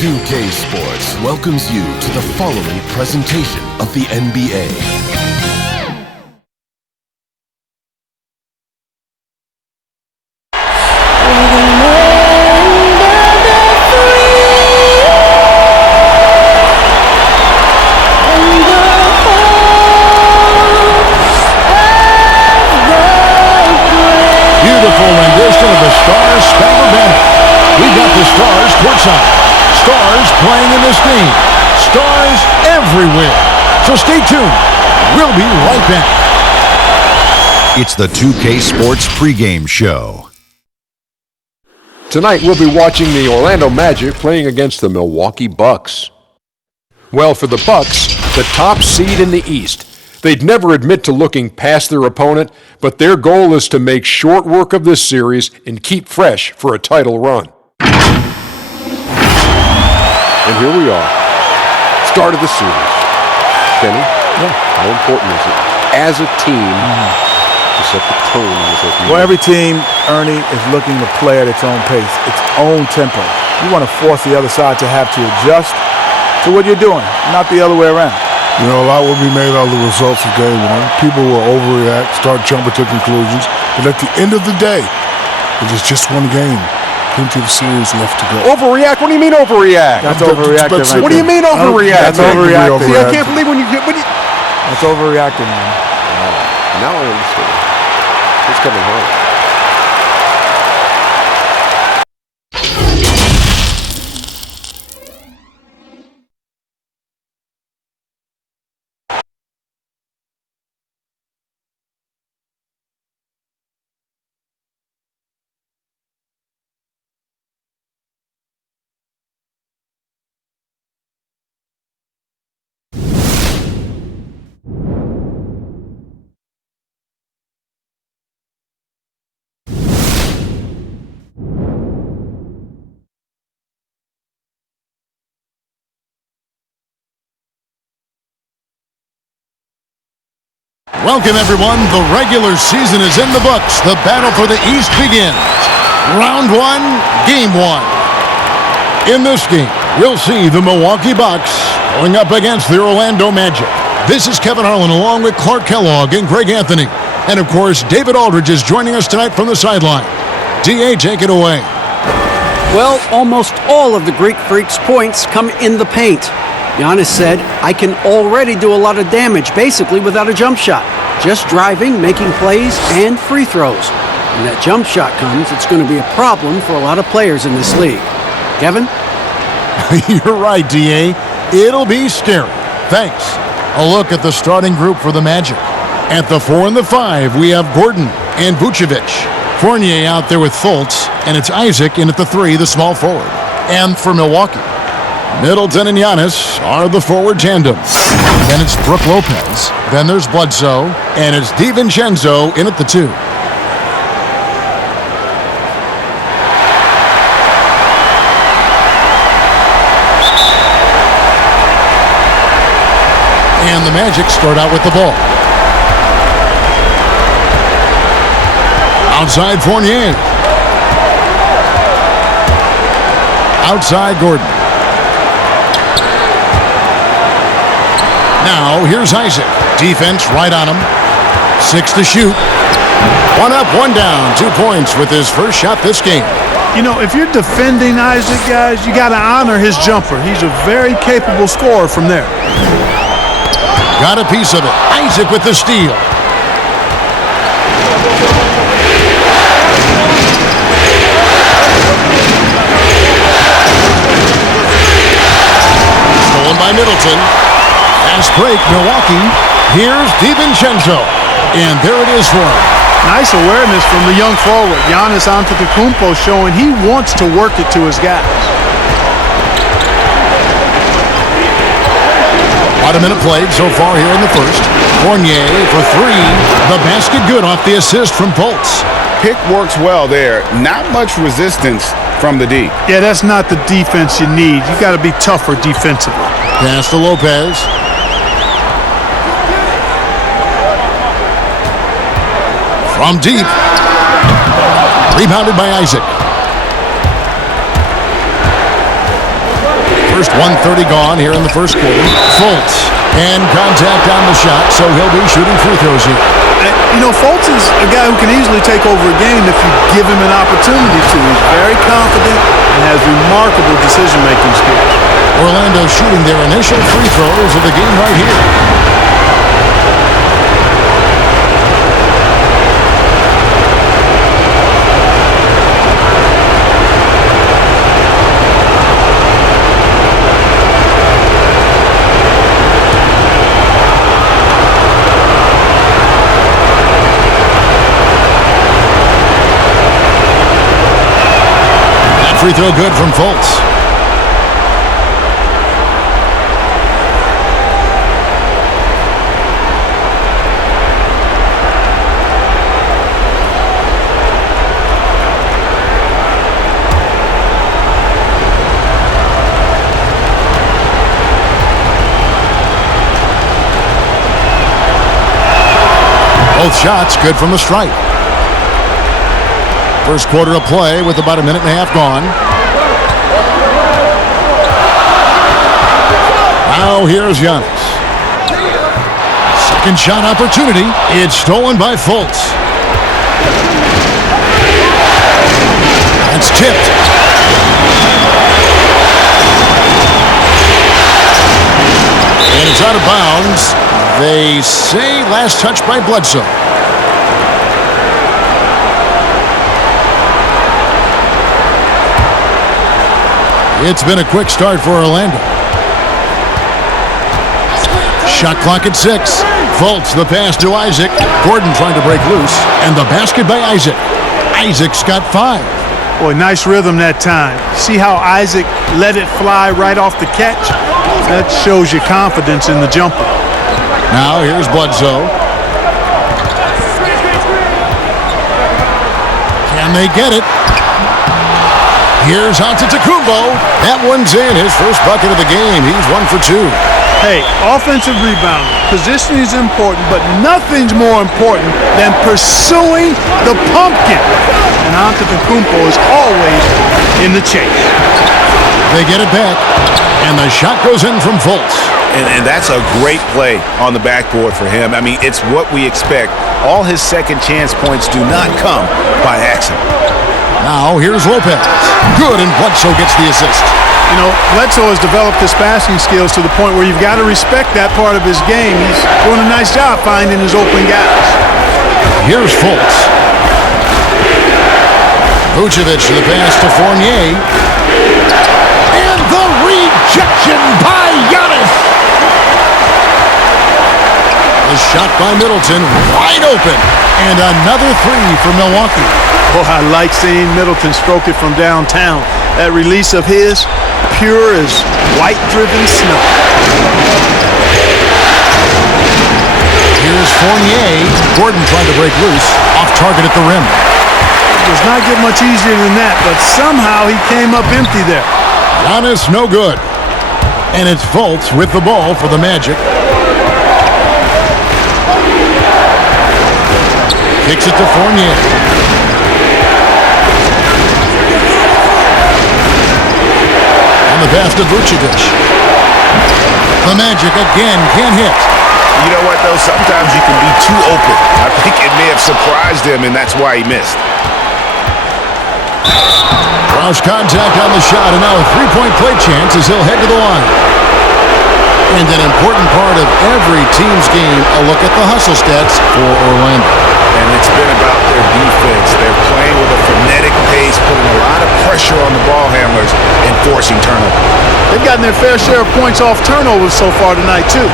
2K Sports welcomes you to the following presentation of the NBA. Stars playing in this game. Stars everywhere. So stay tuned. We'll be right back. It's the 2K Sports pregame show. Tonight we'll be watching the Orlando Magic playing against the Milwaukee Bucks. Well, for the Bucks, the top seed in the East, they'd never admit to looking past their opponent, but their goal is to make short work of this series and keep fresh for a title run. And here we are, start of the series. Kenny, how important is it as a team to set the tone in this opening? Well, every team, Ernie, is looking to play at its own pace, its own tempo. You want to force the other side to have to adjust to what you're doing, not the other way around. You know, a lot will be made out of the results of game one. People will overreact, start jumping to conclusions. But at the end of the day, it is just one game. Plenty of series left to go. Overreact? What do you mean overreact? That's overreacting. Right? What do you mean overreact? That's overreacting. See, I can't believe when you get. That's overreacting, man. Now I understand. It's coming home. Welcome, everyone. The regular season is in the books. The battle for the East begins. Round one, game one. In this game, we'll see the Milwaukee Bucks going up against the Orlando Magic. This is Kevin Harlan along with Clark Kellogg and Greg Anthony. And, of course, David Aldridge is joining us tonight from the sideline. D.A., take it away. Well, almost all of the Greek Freak's points come in the paint. Giannis said, I can already do a lot of damage, basically without a jump shot. Just driving, making plays, and free throws. When that jump shot comes, it's going to be a problem for a lot of players in this league. Kevin? You're right, D.A. It'll be scary. Thanks. A look at the starting group for the Magic. At the 4 and the 5, we have Gordon and Vucevic. Fournier out there with Fultz, and it's Isaac in at the 3, the small forward. And for Milwaukee, Middleton and Giannis are the forward tandem. Then it's Brook Lopez. Then there's Bledsoe. And it's DiVincenzo in at the 2. And the Magic start out with the ball. Outside Fournier. Outside Gordon. Now, here's Isaac. Defense right on him. 6 to shoot. 1 up, 1 down. 2 points with his first shot this game. You know, if you're defending Isaac, guys, you got to honor his jumper. He's a very capable scorer from there. Got a piece of it. Isaac with the steal. Stolen by Middleton. Fast break, Milwaukee. Here's DiVincenzo. And there it is for him. Nice awareness from the young forward. Giannis Antetokounmpo showing he wants to work it to his guys. About a minute played so far here in the first. Fournier for 3. The basket good off the assist from Fultz. Pick works well there. Not much resistance from the D. Yeah, that's not the defense you need. You got to be tougher defensively. Pass to Lopez. From deep. Rebounded by Isaac. First 1:30 gone here in the first quarter. Fultz, and contact on the shot, so he'll be shooting free throws here. You know, Fultz is a guy who can easily take over a game if you give him an opportunity to. He's very confident and has remarkable decision-making skills. Orlando shooting their initial free throws of the game right here. Free throw good from Fultz. Both shots good from the stripe. First quarter of play with about a minute and a half gone. Now here's Giannis. Second shot opportunity. It's stolen by Fultz. That's tipped. And it's out of bounds. They say last touch by Bledsoe. It's been a quick start for Orlando. Shot clock at 6. Fultz, the pass to Isaac. Gordon trying to break loose. And the basket by Isaac. Isaac's got 5. Boy, nice rhythm that time. See how Isaac let it fly right off the catch? That shows you confidence in the jumper. Now here's Bledsoe. Can they get it? Here's Antetokounmpo. That one's in. His first bucket of the game. He's 1 for 2. Hey, offensive rebound. Positioning is important, but nothing's more important than pursuing the pumpkin. And Antetokounmpo is always in the chase. They get it back, and the shot goes in from Fultz. And that's a great play on the backboard for him. I mean, it's what we expect. All his second chance points do not come by accident. Now here's Lopez. Good, and Bledsoe gets the assist. You know, Bledsoe has developed his passing skills to the point where you've got to respect that part of his game. He's doing a nice job finding his open guys. Here's Fultz. Vucevic to the pass to Fournier. And the rejection by Giannis. The shot by Middleton, wide open. And another 3 for Milwaukee. Oh, I like seeing Middleton stroke it from downtown. That release of his, pure as white-driven snow. Here's Fournier. Gordon trying to break loose. Off target at the rim. It does not get much easier than that, but somehow he came up empty there. Giannis, no good. And it's Fultz with the ball for the Magic. Kicks it to Fournier. And the pass to Vucevic. The Magic again can't hit. You know what, though? Sometimes you can be too open. I think it may have surprised him, and that's why he missed. Cross contact on the shot, and now a three-point play chance as he'll head to the line. And an important part of every team's game, a look at the hustle stats for Orlando. And it's been about their defense. They're playing with a frenetic pace, putting a lot of pressure on the ball handlers and forcing turnovers. They've gotten their fair share of points off turnovers so far tonight, too.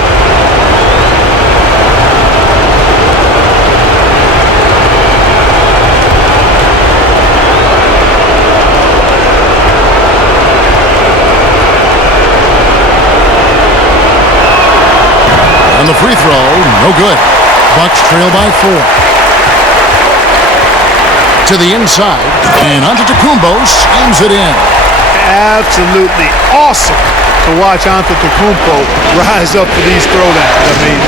On the free throw, no good. Bucks trail by 4. To the inside, and Antetokounmpo slams it in. Absolutely awesome to watch Antetokounmpo rise up for these throwdowns. I mean,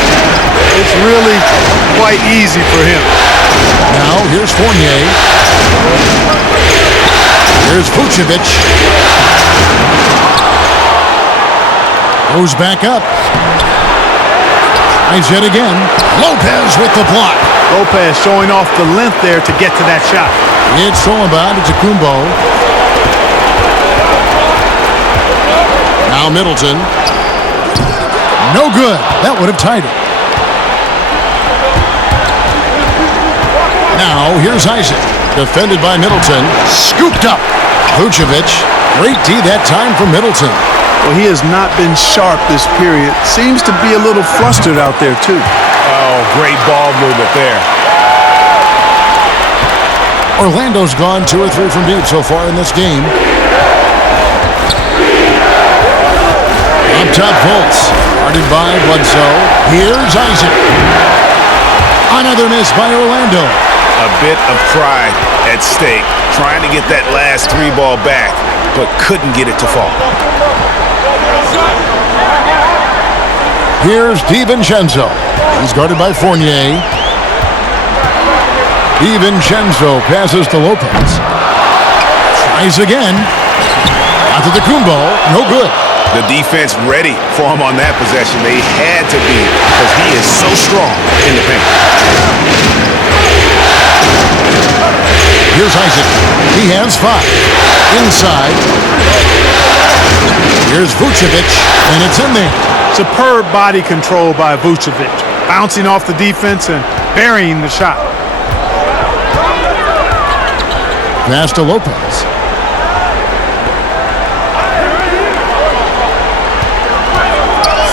it's really quite easy for him. Now, here's Fournier. Here's Vucevic. Goes back up. Tries yet again. Lopez with the block. Lopez showing off the length there to get to that shot. It's stolen by Antetokounmpo. Now Middleton. No good. That would have tied it. Now here's Isaac. Defended by Middleton. Scooped up. Vucevic. Great D that time for Middleton. Well, he has not been sharp this period. Seems to be a little flustered out there, too. Oh, great ball movement there. Orlando's gone 2 or 3 from deep so far in this game. Up top, Fultz. Guarded by Bledsoe. Here's Isaac. Another miss by Orlando. A bit of pride at stake. Trying to get that last 3 ball back, but couldn't get it to fall. Here's DiVincenzo. He's guarded by Fournier. DiVincenzo passes to Lopez. Tries again. Antetokounmpo, no good. The defense ready for him on that possession. They had to be because he is so strong in the paint. Here's Isaac. He has 5. Inside. Here's Vucevic, and it's in there. Superb body control by Vucevic. Bouncing off the defense and burying the shot. Pass to Lopez.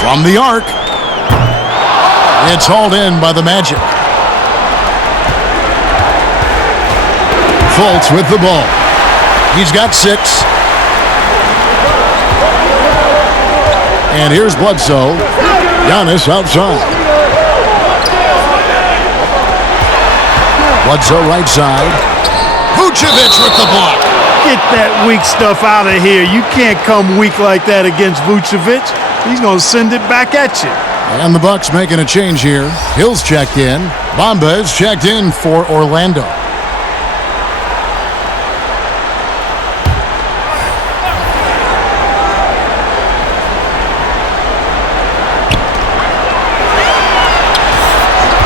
From the arc. It's hauled in by the Magic. Fultz with the ball. He's got 6. And here's Bledsoe. Giannis outside. Bledsoe right side. Vucevic with the block. Get that weak stuff out of here. You can't come weak like that against Vucevic. He's going to send it back at you. And the Bucks making a change here. Hill's checked in. Bamba is checked in for Orlando.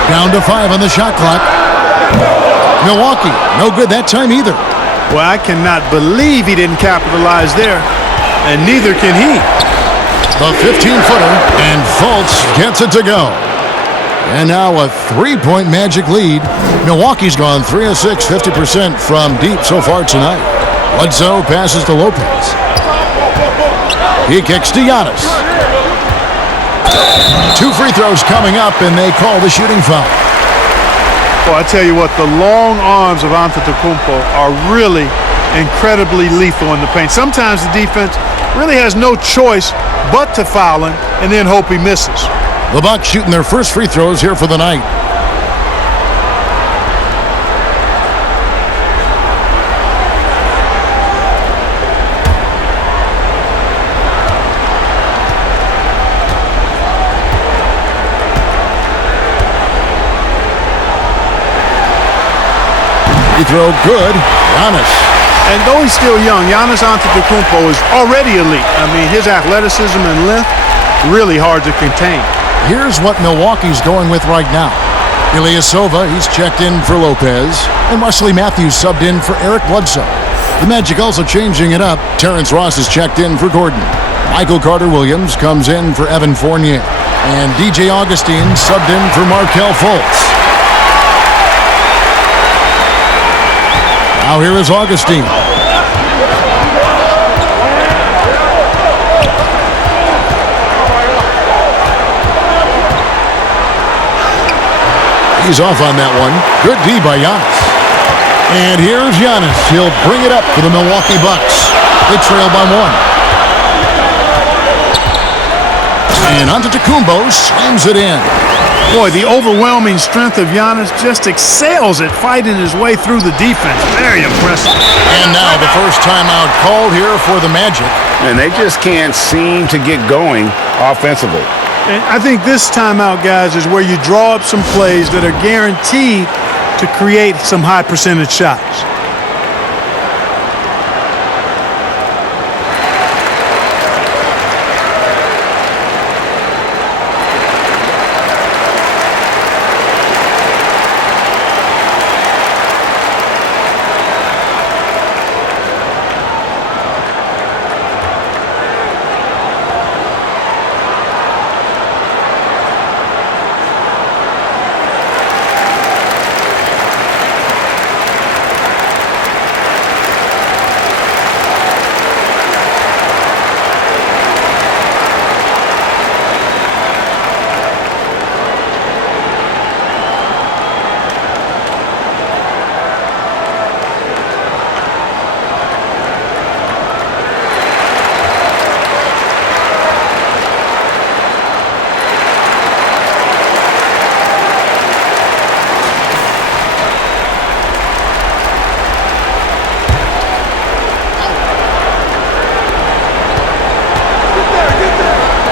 Down to 5 on the shot clock. Milwaukee, no good that time either. Well, I cannot believe he didn't capitalize there, and neither can he. The 15-footer, and Fultz gets it to go. And now a 3-point Magic lead. Milwaukee's gone 3 of 6, 50% from deep so far tonight. Bledsoe passes to Lopez. He kicks to Giannis. 2 free throws coming up, and they call the shooting foul. Well, I tell you what, the long arms of Antetokounmpo are really incredibly lethal in the paint. Sometimes the defense really has no choice but to foul him and then hope he misses. The Bucks shooting their first free throws here for the night. Free throw good. Giannis. And though he's still young, Giannis Antetokounmpo is already elite. I mean, his athleticism and length, really hard to contain. Here's what Milwaukee's going with right now. Ilyasova, he's checked in for Lopez. And Wesley Matthews subbed in for Eric Bledsoe. The Magic also changing it up. Terrence Ross is checked in for Gordon. Michael Carter-Williams comes in for Evan Fournier. And DJ Augustine subbed in for Markelle Fultz. Now here is Augustine. He's off on that one. Good D by Giannis. And here's Giannis. He'll bring it up for the Milwaukee Bucks. They trail by 1. And Antetokounmpo slams it in. Boy, the overwhelming strength of Giannis just excels at fighting his way through the defense. Very impressive. And now the first timeout called here for the Magic. And they just can't seem to get going offensively. And I think this timeout, guys, is where you draw up some plays that are guaranteed to create some high percentage shots.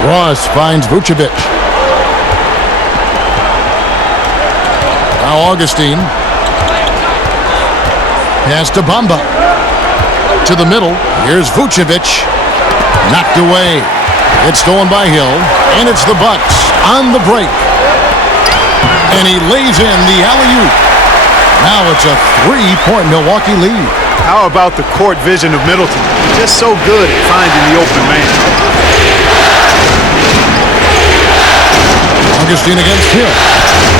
Ross finds Vucevic. Now Augustine. Pass to Bamba. To the middle. Here's Vucevic. Knocked away. It's stolen by Hill. And it's the Bucks on the break. And he lays in the alley-oop. Now it's a 3-point Milwaukee lead. How about the court vision of Middleton? Just so good at finding the open man. Augustine against Hill.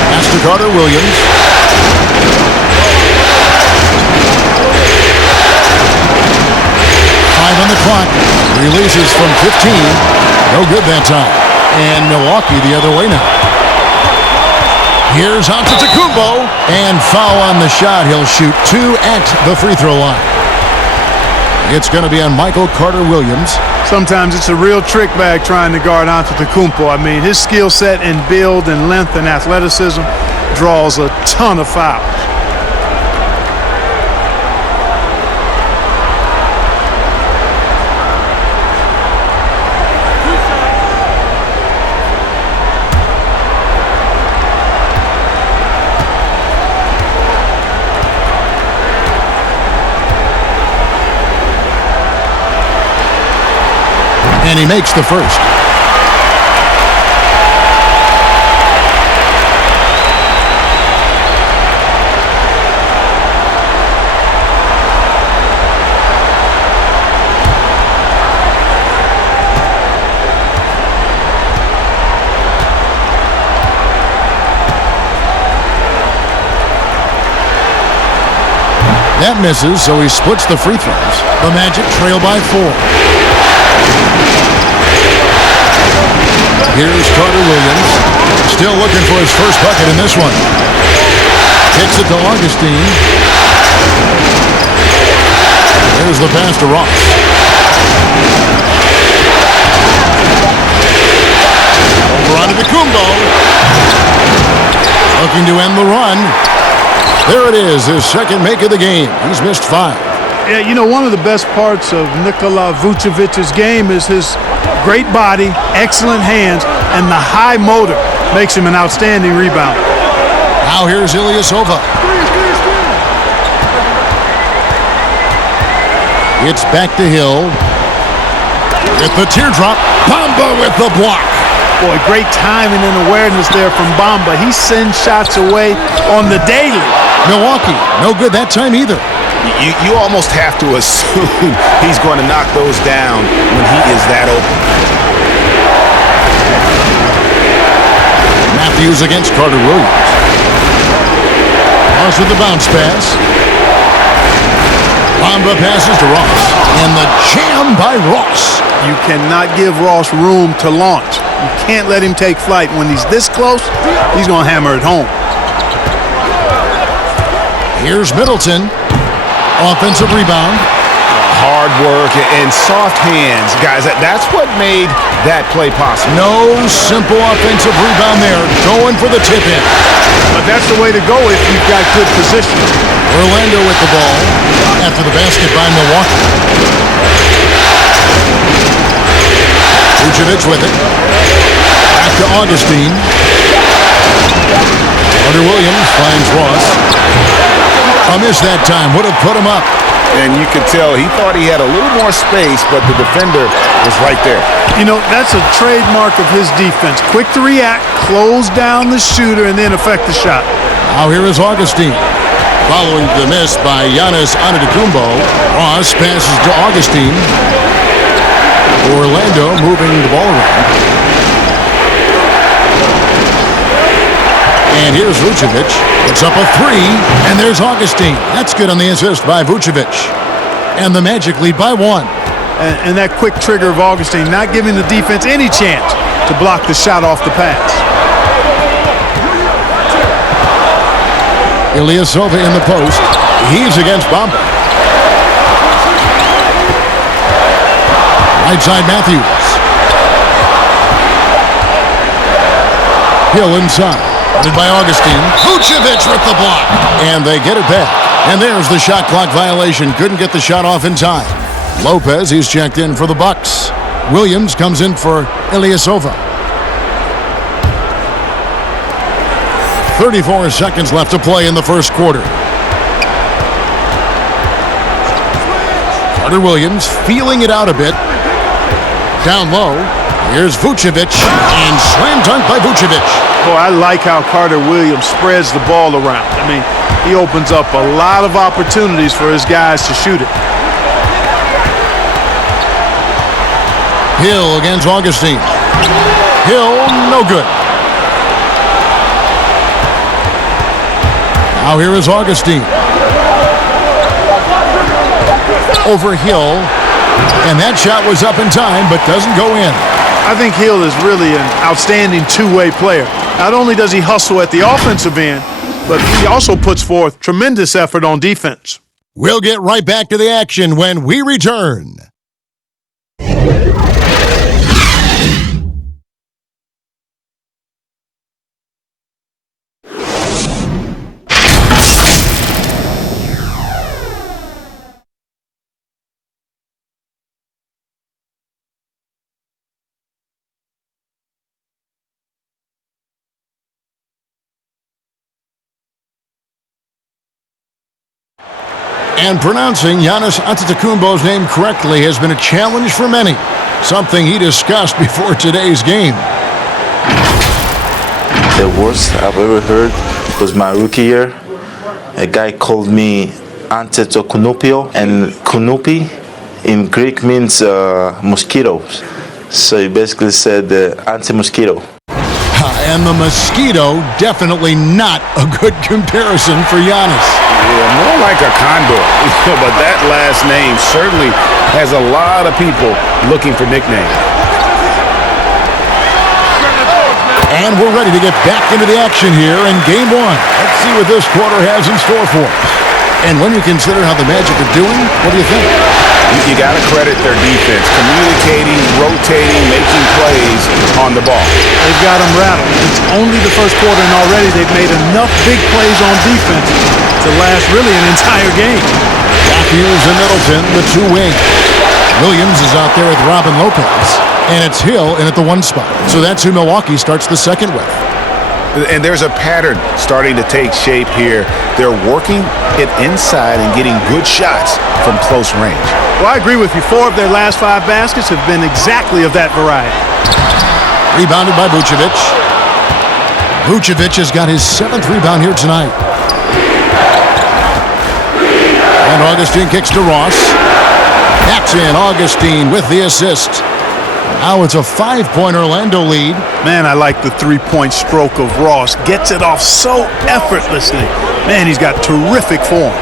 Pass to Carter Williams. On the clock, releases from 15, no good that time, and Milwaukee the other way now. Here's Antetokounmpo, and foul on the shot. He'll shoot 2 at the free throw line. It's going to be on Michael Carter Williams. Sometimes it's a real trick bag trying to guard Antetokounmpo. I mean, his skill set in build and length and athleticism draws a ton of fouls. And he makes the first. That misses, so he splits the free throws. The Magic trail by 4. Here's Carter Williams. Still looking for his first bucket in this one. Kicks it to Augustine. There's the pass to Ross. Over onto Kumbo. Looking to end the run. There it is, his second make of the game. He's missed 5. Yeah, you know, one of the best parts of Nikola Vucevic's game is his great body, excellent hands, and the high motor makes him an outstanding rebounder. Now here's Ilyasova. It's back to Hill. With the teardrop, Bamba with the block. Boy, great timing and awareness there from Bamba. He sends shots away on the daily. Milwaukee, no good that time either. You almost have to assume he's going to knock those down when he is that open. Matthews against Carter Williams. Ross with the bounce pass. Bamba passes to Ross. And the jam by Ross. You cannot give Ross room to launch. You can't let him take flight. When he's this close, he's going to hammer it home. Here's Middleton. Offensive rebound. Hard work and soft hands. Guys, that's what made that play possible. No simple offensive rebound there. Going for the tip in. But that's the way to go if you've got good position. Orlando with the ball after the basket by Milwaukee. Vucevic with it. Back to Augustine. Carter Williams finds Ross. A miss that time. Would have put him up. And you could tell he thought he had a little more space, but the defender was right there. You know, that's a trademark of his defense. Quick to react, close down the shooter, and then affect the shot. Now here is Augustine. Following the miss by Giannis Antetokounmpo, Ross passes to Augustine. Orlando moving the ball around. And here's Vucevic. It's up a 3, and there's Augustine. That's good on the assist by Vucevic. And the Magic lead by 1. And that quick trigger of Augustine, not giving the defense any chance to block the shot off the pass. Ilyasova in the post. He's against Bamba. Right side Matthews. Hill inside. By Augustine. Vucevic with the block. And they get it back. And there's the shot clock violation. Couldn't get the shot off in time. Lopez, he's checked in for the Bucks. Williams comes in for Ilyasova. 34 seconds left to play in the first quarter. Carter Williams feeling it out a bit. Down low. Here's Vucevic, and slam dunk by Vucevic. Boy, I like how Carter Williams spreads the ball around. I mean, he opens up a lot of opportunities for his guys to shoot it. Hill against Augustine. Hill, no good. Now here is Augustine. Over Hill. And that shot was up in time, but doesn't go in. I think Hill is really an outstanding two-way player. Not only does he hustle at the offensive end, but he also puts forth tremendous effort on defense. We'll get right back to the action when we return. And pronouncing Giannis Antetokounmpo's name correctly has been a challenge for many, something he discussed before today's game. The worst I've ever heard was my rookie year. A guy called me Antetokounmpo, and Kunupi in Greek means mosquitoes. So he basically said anti-mosquito. And the mosquito, definitely not a good comparison for Giannis. Yeah, more like a condor. But that last name certainly has a lot of people looking for nicknames. And we're ready to get back into the action here in Game 1. Let's see what this quarter has in store for us. And when you consider how the Magic are doing, what do you think? You got to credit their defense, communicating, rotating, making plays on the ball. They've got them rattled. It's only the first quarter, and already they've made enough big plays on defense to last really an entire game. Matthews and Middleton, the two wings. Williams is out there with Robin Lopez. And it's Hill in at the one spot. So that's who Milwaukee starts the second with. And there's a pattern starting to take shape here. They're working it inside and getting good shots from close range. Well, I agree with you. 4 of their last 5 baskets have been exactly of that variety. Rebounded by Vucevic. Vucevic has got his 7th rebound here tonight. And Augustine kicks to Ross. That's in. Augustine with the assist. Now it's a 5-point Orlando lead. Man, I like the 3-point stroke of Ross. Gets it off so effortlessly. Man, he's got terrific form.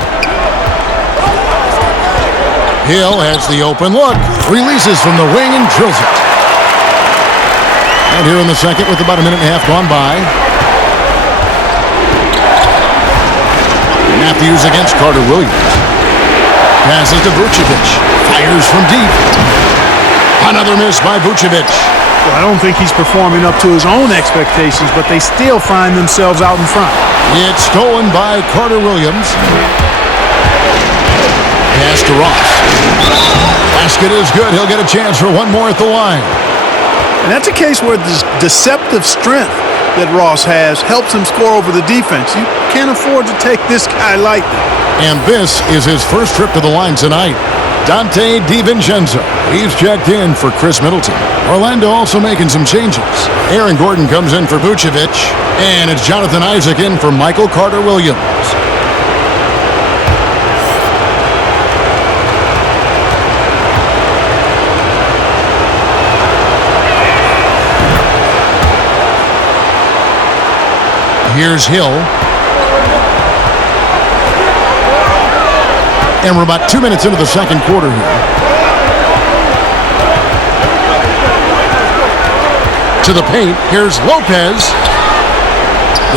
Hill has the open look. Releases from the wing and drills it. And here in the second with about a minute and a half gone by. Matthews against Carter Williams. Passes to Vucevic. Fires from deep. Another miss by Vucevic. Well, I don't think he's performing up to his own expectations, but they still find themselves out in front. It's stolen by Carter Williams. Pass to Ross. Basket is good. He'll get a chance for one more at the line. And that's a case where this deceptive strength that Ross has helps him score over the defense. You can't afford to take this guy lightly. And this is his first trip to the line tonight. Dante DiVincenzo. He's checked in for Chris Middleton. Orlando also making some changes. Aaron Gordon comes in for Vucevic. And it's Jonathan Isaac in for Michael Carter Williams. Here's Hill. And we're about 2 minutes into the second quarter here. To the paint, here's Lopez.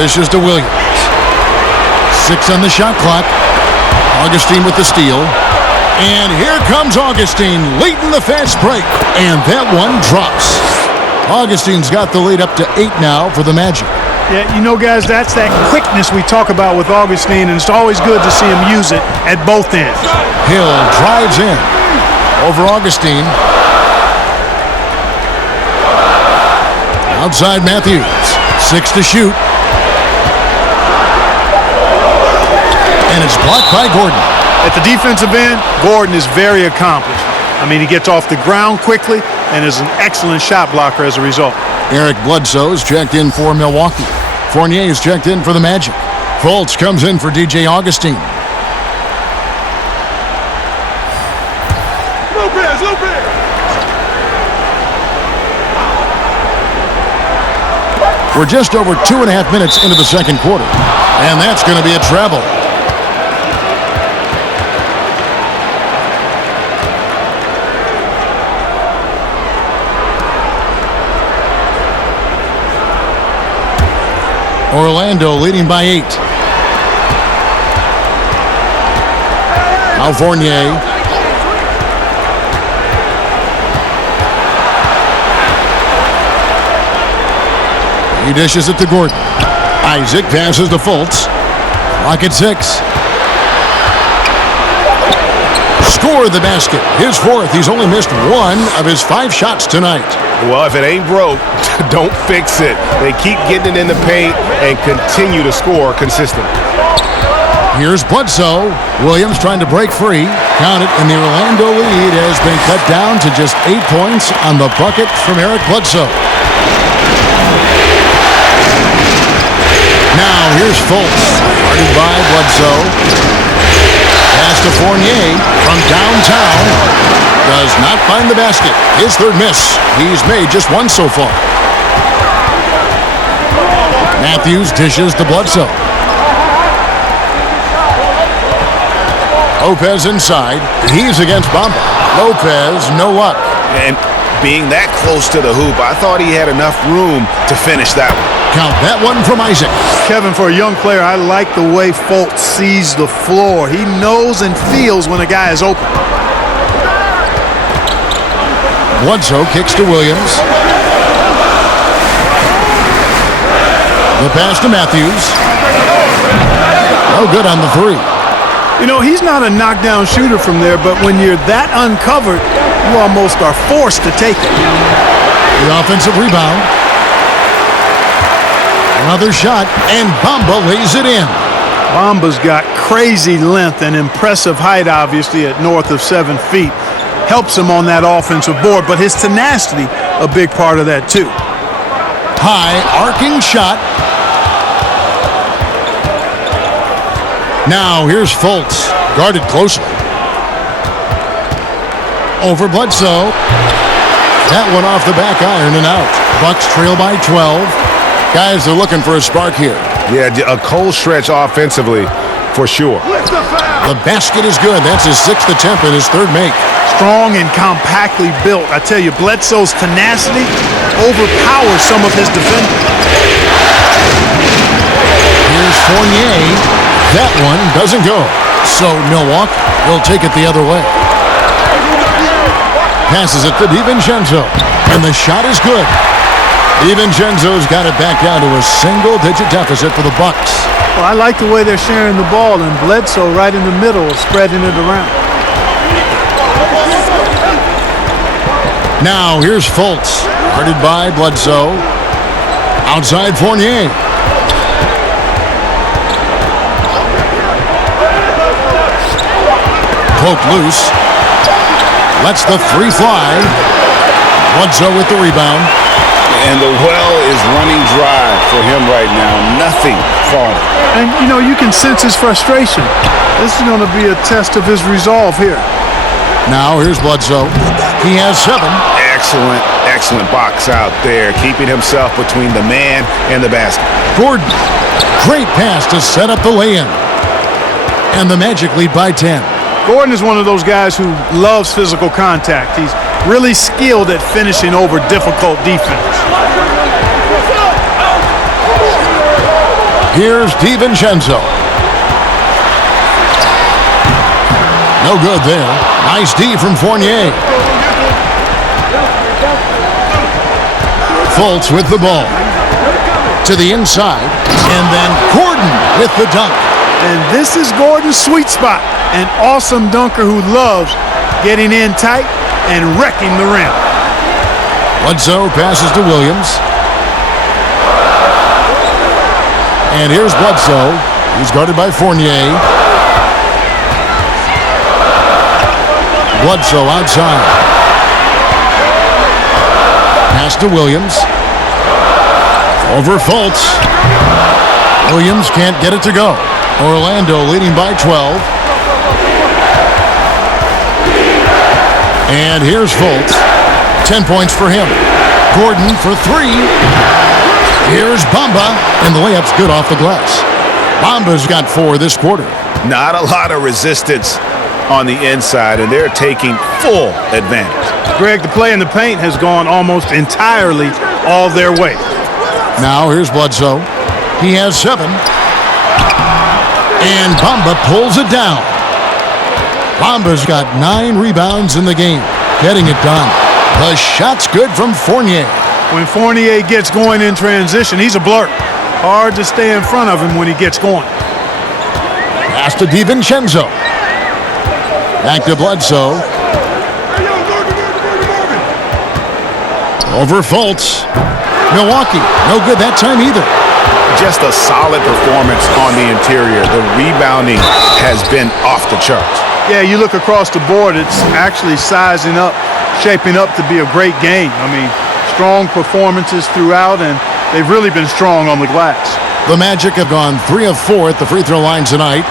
This is to Williams. 6 on the shot clock. Augustine with the steal. And here comes Augustine late in the fast break. And that one drops. Augustine's got the lead up to 8 now for the Magic. Yeah, you know, guys, that's that quickness we talk about with Augustine, and it's always good to see him use it at both ends. Hill drives in over Augustine. Outside Matthews. 6 to shoot. And it's blocked by Gordon. At the defensive end, Gordon is very accomplished. I mean, he gets off the ground quickly and is an excellent shot blocker as a result. Eric Bledsoe's checked in for Milwaukee. Fournier's checked in for the Magic. Fultz comes in for DJ Augustine. We're just over 2.5 minutes into the second quarter. And that's going to be a travel. Orlando leading by 8. Now Fournier. He dishes it to Gordon. Isaac passes to Fultz. Clock at 6. Score the basket. His 4th. He's only missed 1 of his 5 shots tonight. Well, if it ain't broke, don't fix it. They keep getting it in the paint and continue to score consistently. Here's Bledsoe. Williams trying to break free. Count it, and the Orlando lead has been cut down to just 8 points on the bucket from Eric Bledsoe. Now here's Fultz. Guarded by Bledsoe. Pass to Fournier from downtown. Does not find the basket. His 3rd miss. He's made just 1 so far. Matthews dishes to Bledsoe. Lopez inside. He's against Bamba. Lopez, no luck. And being that close to the hoop, I thought he had enough room to finish that one. Count that one from Isaac. Kevin, for a young player, I like the way Fultz sees the floor. He knows and feels when a guy is open. Bledsoe kicks to Williams. The pass to Matthews. No good on the 3. You know, he's not a knockdown shooter from there, but when you're that uncovered, you almost are forced to take it. The offensive rebound. Another shot, and Bamba lays it in. Bamba's got crazy length and impressive height, obviously, at north of 7 feet. Helps him on that offensive board, but his tenacity, a big part of that, too. High, arcing shot. Now, here's Fultz, guarded closely. Over Bledsoe. That one off the back iron and out. Bucks trail by 12. Guys are looking for a spark here. Yeah, a cold stretch offensively, for sure. The basket is good. That's his 6th attempt and his 3rd make. Strong and compactly built. I tell you, Bledsoe's tenacity overpowers some of his defenders. Here's Fournier. That one doesn't go. So Milwaukee will take it the other way. Passes it to DiVincenzo. And the shot is good. DiVincenzo's got it back down to a single-digit deficit for the Bucks. Well, I like the way they're sharing the ball, and Bledsoe right in the middle is spreading it around. Now here's Fultz, guarded by Bledsoe. Outside Fournier. Poked loose. Lets the 3 fly. Bledsoe with the rebound. And the well is running dry for him right now. Nothing falling. And, you know, you can sense his frustration. This is going to be a test of his resolve here. Now here's Bledsoe. He has 7. Excellent box out there, keeping himself between the man and the basket. Gordon, great pass to set up the lay-in. And the Magic lead by 10. Gordon is one of those guys who loves physical contact. He's really skilled at finishing over difficult defense. Here's DiVincenzo. No good there. Nice D from Fournier. Fultz with the ball. To the inside. And then Gordon with the dunk. And this is Gordon's sweet spot. An awesome dunker who loves getting in tight and wrecking the rim. Bledsoe passes to Williams. And here's Bledsoe. He's guarded by Fournier. Bledsoe outside. Pass to Williams. Over Fultz. Williams can't get it to go. Orlando leading by 12. And here's Fultz. 10 points for him. Gordon for 3. Here's Bamba, and the layup's good off the glass. Bamba's got 4 this quarter. Not a lot of resistance on the inside, and they're taking full advantage. Greg, the play in the paint has gone almost entirely all their way. Now here's Bledsoe. He has 7. And Bamba pulls it down. Bamba's got 9 rebounds in the game, getting it done. The shot's good from Fournier. When Fournier gets going in transition, he's a blur. Hard to stay in front of him when he gets going. Pass to DiVincenzo. Back to Bledsoe. Over Fultz. Milwaukee, no good that time either. Just a solid performance on the interior. The rebounding has been off the charts. Yeah, you look across the board, it's actually sizing up, shaping up to be a great game. I mean, strong performances throughout, and they've really been strong on the glass. The Magic have gone 3 of 4 at the free throw line tonight.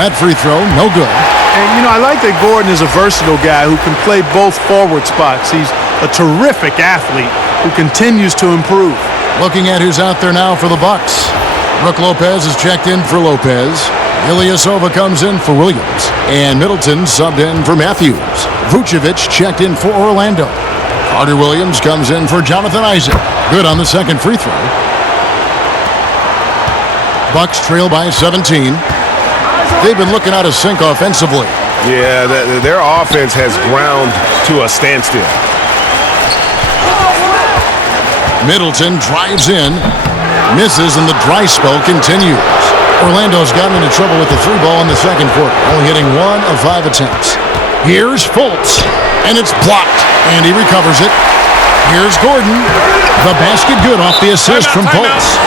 That free throw, no good. And, you know, I like that Gordon is a versatile guy who can play both forward spots. He's a terrific athlete who continues to improve. Looking at who's out there now for the Bucks. Brook Lopez is checked in for Lopez. Ilyasova comes in for Williams. And Middleton subbed in for Matthews. Vucevic checked in for Orlando. Carter Williams comes in for Jonathan Isaac. Good on the second free throw. Bucks trail by 17. They've been looking out of sync offensively. Yeah, their offense has ground to a standstill. Middleton drives in, misses, and the dry spell continues. Orlando's gotten into trouble with the 3 ball in the second quarter, only hitting 1 of 5 attempts. Here's Fultz, and it's blocked, and he recovers it. Here's Gordon. The basket good off the assist from Fultz.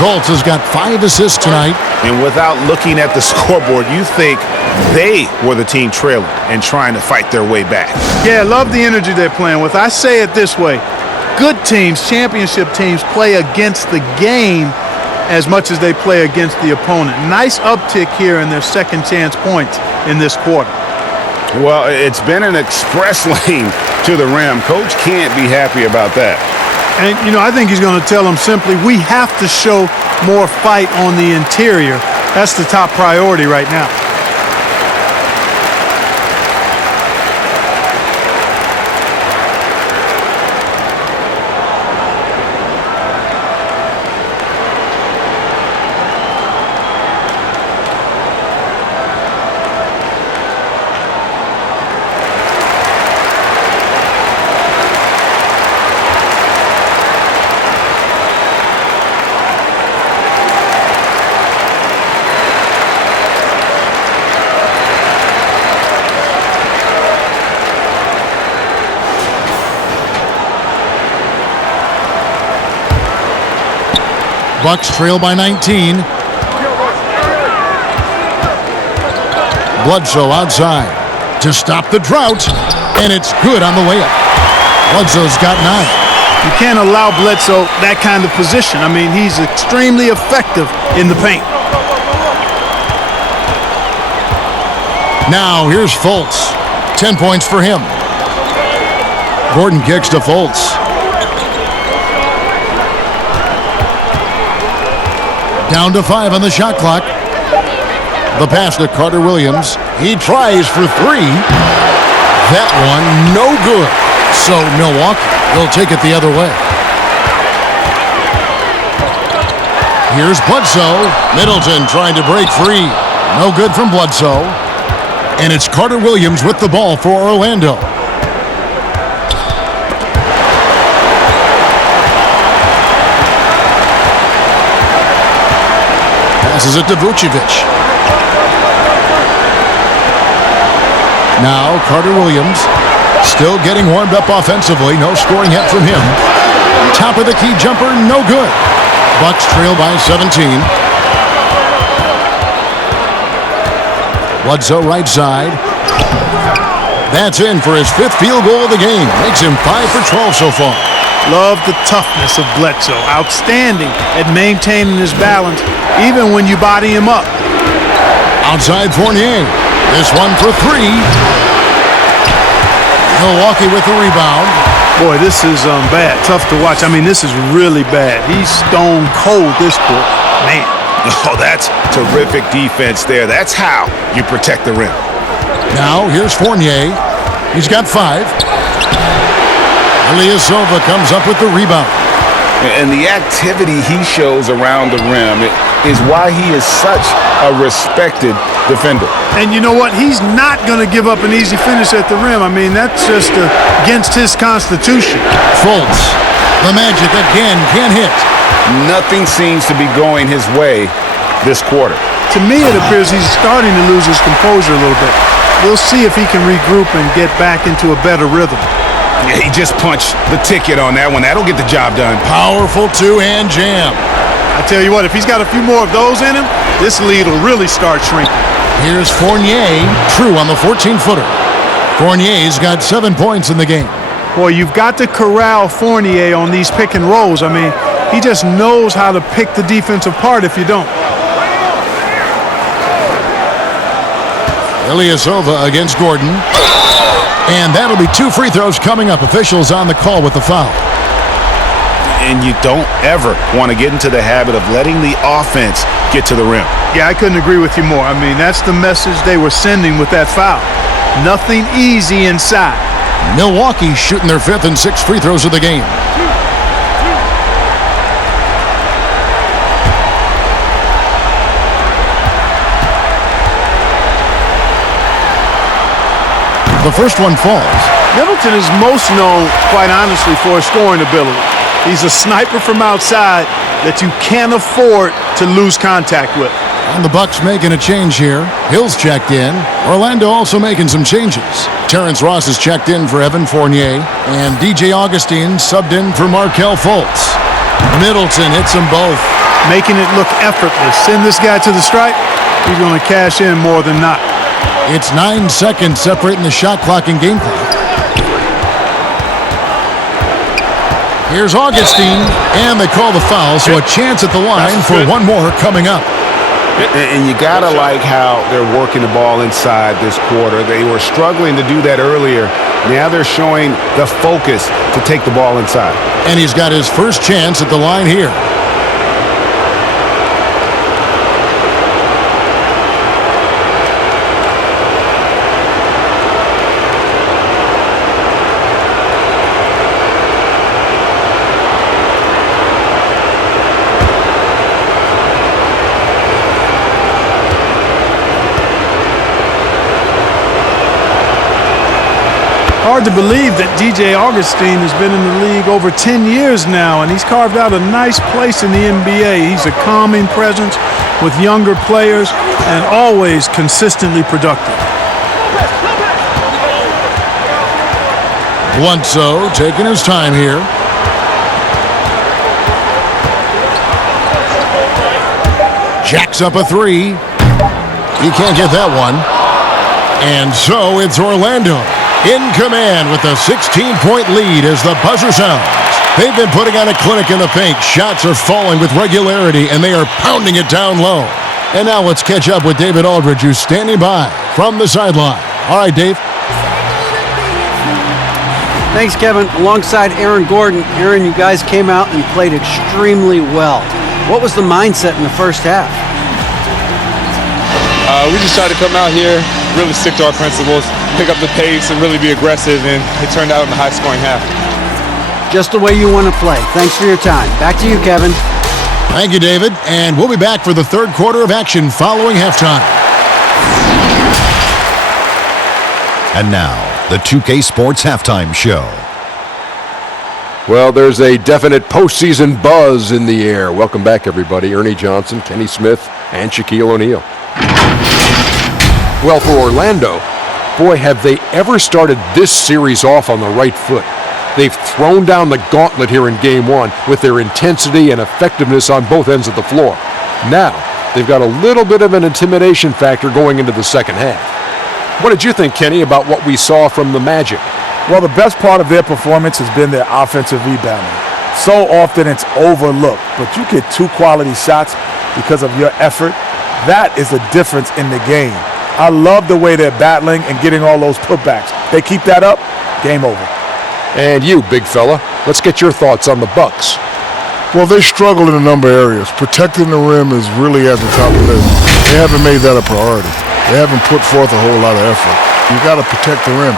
Fultz has got 5 assists tonight. And without looking at the scoreboard, you think they were the team trailing and trying to fight their way back. Yeah, I love the energy they're playing with. I say it this way. Good teams, championship teams, play against the game as much as they play against the opponent. Nice uptick here in their second chance points in this quarter. Well, it's been an express lane to the rim. Coach can't be happy about that. And, you know, I think he's going to tell them simply, we have to show more fight on the interior. That's the top priority right now. Bucks trail by 19. Bledsoe outside to stop the drought, and it's good on the layup. Bledsoe's got 9. You can't allow Bledsoe that kind of position. I mean, he's extremely effective in the paint. Now here's Fultz. 10 points for him. Gordon kicks to Fultz. Down to 5 on the shot clock. The pass to Carter Williams. He tries for 3. That one, no good. So Milwaukee will take it the other way. Here's Bledsoe. Middleton trying to break free. No good from Bledsoe. And it's Carter Williams with the ball for Orlando. Passes it to Vucevic. Now Carter Williams still getting warmed up offensively. No scoring yet from him. Top of the key jumper, no good. Bucks trail by 17. Bledsoe right side. That's in for his 5th field goal of the game. Makes him 5 for 12 so far. Love the toughness of Bledsoe. Outstanding at maintaining his balance, even when you body him up. Outside Fournier. This one for 3. Milwaukee with the rebound. Boy, this is bad. Tough to watch. I mean, this is really bad. He's stone cold this quarter. Man. Oh, that's terrific defense there. That's how you protect the rim. Now, here's Fournier. He's got 5. Ilyasova comes up with the rebound. And the activity he shows around the rim is why he is such a respected defender. And you know what? He's not going to give up an easy finish at the rim. I mean, that's just against his constitution. Fultz. The Magic again can't hit. Nothing seems to be going his way this quarter. To me, it appears he's starting to lose his composure a little bit. We'll see if he can regroup and get back into a better rhythm. Yeah, he just punched the ticket on that one. That'll get the job done. Powerful 2-hand jam. I tell you what, if he's got a few more of those in him, this lead will really start shrinking. Here's Fournier, true on the 14-footer. Fournier's got 7 points in the game. Boy, you've got to corral Fournier on these pick and rolls. I mean, he just knows how to pick the defense apart if you don't. Ilyasova against Gordon. And that'll be 2 free throws coming up. Officials on the call with the foul. And you don't ever want to get into the habit of letting the offense get to the rim. Yeah, I couldn't agree with you more. I mean, that's the message they were sending with that foul. Nothing easy inside. Milwaukee shooting their 5th and 6th free throws of the game. The first one falls. Middleton is most known, quite honestly, for his scoring ability. He's a sniper from outside that you can't afford to lose contact with. And the Bucks making a change here. Hill's checked in. Orlando also making some changes. Terrence Ross is checked in for Evan Fournier. And DJ Augustine subbed in for Markelle Fultz. Middleton hits them both. Making it look effortless. Send this guy to the stripe, he's going to cash in more than not. It's 9 seconds separating the shot clock and game clock. Here's Augustine, and they call the foul, so a chance at the line for one more coming up. And you got to like how they're working the ball inside this quarter. They were struggling to do that earlier. Now they're showing the focus to take the ball inside. And he's got his first chance at the line here. Hard to believe that DJ Augustine has been in the league over 10 years now, and he's carved out a nice place in the NBA. He's a calming presence with younger players and always consistently productive. Bledsoe taking his time here. Jacks up a 3. He can't get that one. And so it's Orlando in command with a 16-point lead as the buzzer sounds. They've been putting on a clinic in the paint. Shots are falling with regularity, and they are pounding it down low. And now let's catch up with David Aldridge, who's standing by from the sideline. All right, Dave. Thanks, Kevin. Alongside Aaron Gordon. Aaron, you guys came out and played extremely well. What was the mindset in the first half? We just tried to come out here, really stick to our principles, pick up the pace, and really be aggressive, and it turned out in a high-scoring half. Just the way you want to play. Thanks for your time. Back to you, Kevin. Thank you, David. And we'll be back for the third quarter of action following halftime. And now, the 2K Sports Halftime Show. Well, there's a definite postseason buzz in the air. Welcome back, everybody. Ernie Johnson, Kenny Smith, and Shaquille O'Neal. Well, for Orlando, boy, have they ever started this series off on the right foot. They've thrown down the gauntlet here in Game 1 with their intensity and effectiveness on both ends of the floor. Now, they've got a little bit of an intimidation factor going into the second half. What did you think, Kenny, about what we saw from the Magic? Well, the best part of their performance has been their offensive rebounding. So often it's overlooked, but you get 2 quality shots because of your effort. That is the difference in the game. I love the way they're battling and getting all those putbacks. They keep that up, game over. And you, big fella, let's get your thoughts on the Bucks. Well, they struggle in a number of areas. Protecting the rim is really at the top of the list. They haven't made that a priority. They haven't put forth a whole lot of effort. You got to protect the rim.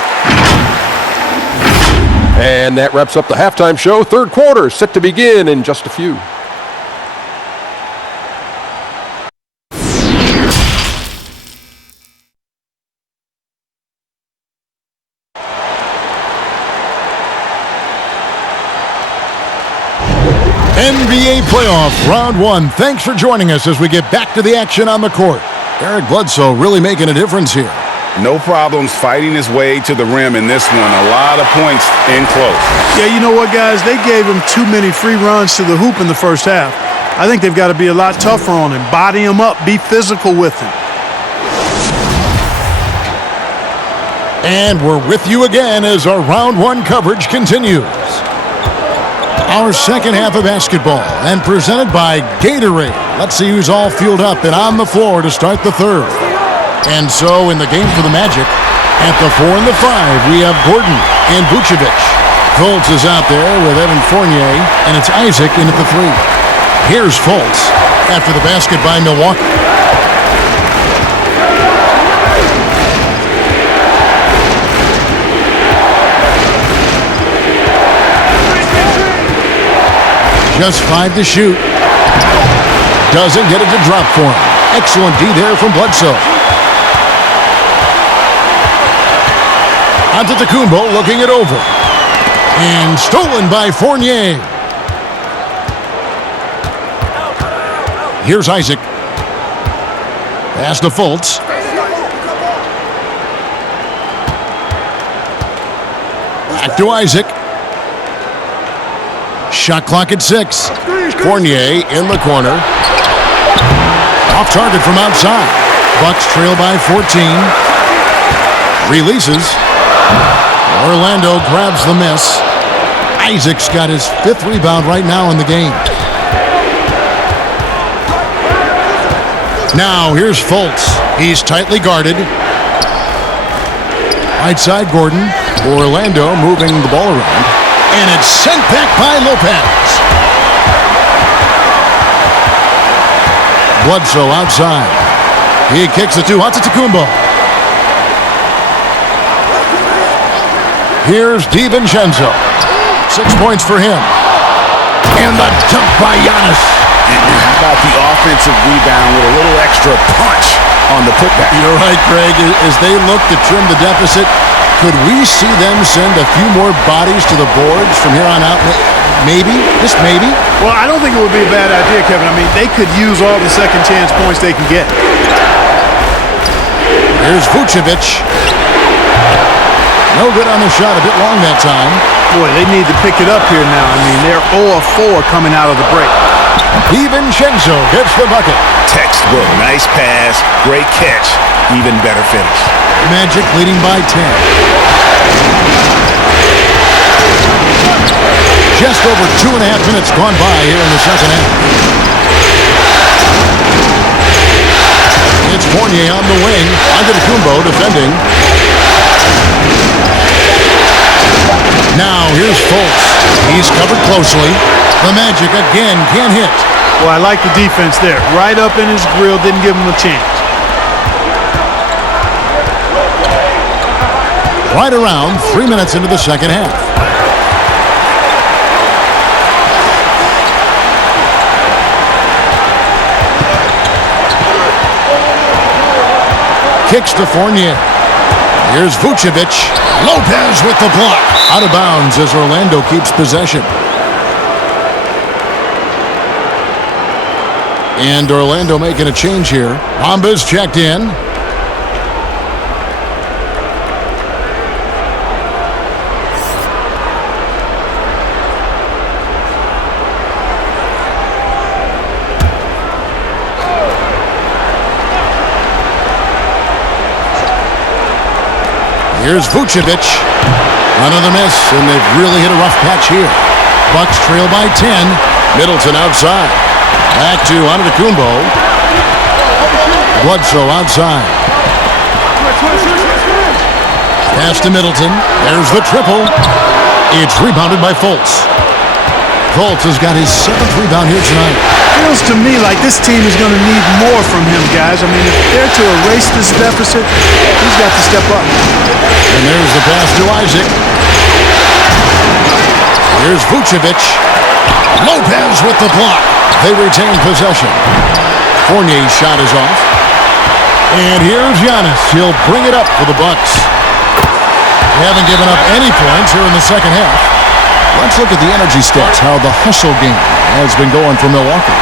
And that wraps up the halftime show. Third quarter set to begin in just a few. NBA playoff round 1. Thanks for joining us as we get back to the action on the court. Eric Bledsoe really making a difference here. No problems fighting his way to the rim in this one. A lot of points in close. Yeah, you know what, guys? They gave him too many free runs to the hoop in the first half. I think they've got to be a lot tougher on him. Body him up. Be physical with him. And we're with you again as our round 1 coverage continues. Our second half of basketball and presented by Gatorade. Let's see who's all fueled up and on the floor to start the third. And so in the game for the Magic, at the 4 and the 5, we have Gordon and Vucevic. Fultz is out there with Evan Fournier, and it's Isaac in at the 3. Here's Fultz after the basket by Milwaukee. Just 5 to shoot. Doesn't get it to drop for him. Excellent D there from Bledsoe. Antetokounmpo looking it over. And stolen by Fournier. Here's Isaac. Pass to Fultz. Back to Isaac. Shot clock at 6. Fournier in the corner. Off target from outside. Bucks trail by 14. Releases. Orlando grabs the miss. Isaac's got his 5th rebound right now in the game. Now here's Fultz. He's tightly guarded. Right side Gordon. Orlando moving the ball around. And it's sent back by Lopez. Bledsoe outside. He kicks it to Antetokounmpo. Here's DiVincenzo. 6 points for him. And the dunk by Giannis. How about the offensive rebound with a little extra punch on the putback? You're right, Craig. As they look to trim the deficit, could we see them send a few more bodies to the boards from here on out? Maybe, just maybe. Well, I don't think it would be a bad idea, Kevin. I mean, they could use all the second chance points they can get. Here's Vucevic. No good on the shot, a bit long that time. Boy, they need to pick it up here now. I mean, they're 0 of 4 coming out of the break. DiVincenzo gets the bucket. Textbook, nice pass, great catch, even better finish. Magic leading by 10. Just over 2.5 minutes gone by here in the second half. It's Fournier on the wing. Antetokounmpo defending. Now here's Fultz. He's covered closely. The Magic again can't hit. Well, I like the defense there. Right up in his grill, didn't give him a chance. Right around 3 minutes into the second half. Kicks to Fournier. Here's Vucevic. Lopez with the block. Out of bounds as Orlando keeps possession. And Orlando making a change here. Bamba's checked in. Here's Vucevic. Another miss, and they've really hit a rough patch here. Bucks trail by 10. Middleton outside. Back to Antetokounmpo. Bledsoe outside. Pass to Middleton. There's the triple. It's rebounded by Fultz. Fultz has got his 7th rebound here tonight. Feels to me like this team is going to need more from him, guys. I mean, if they're to erase this deficit, he's got to step up. And there's the pass to Isaac. Here's Vucevic. Lopez with the block. They retain possession. Fournier's shot is off. And here's Giannis. He'll bring it up for the Bucks. They haven't given up any points here in the second half. Let's look at the energy stats, how the hustle game has been going for Milwaukee.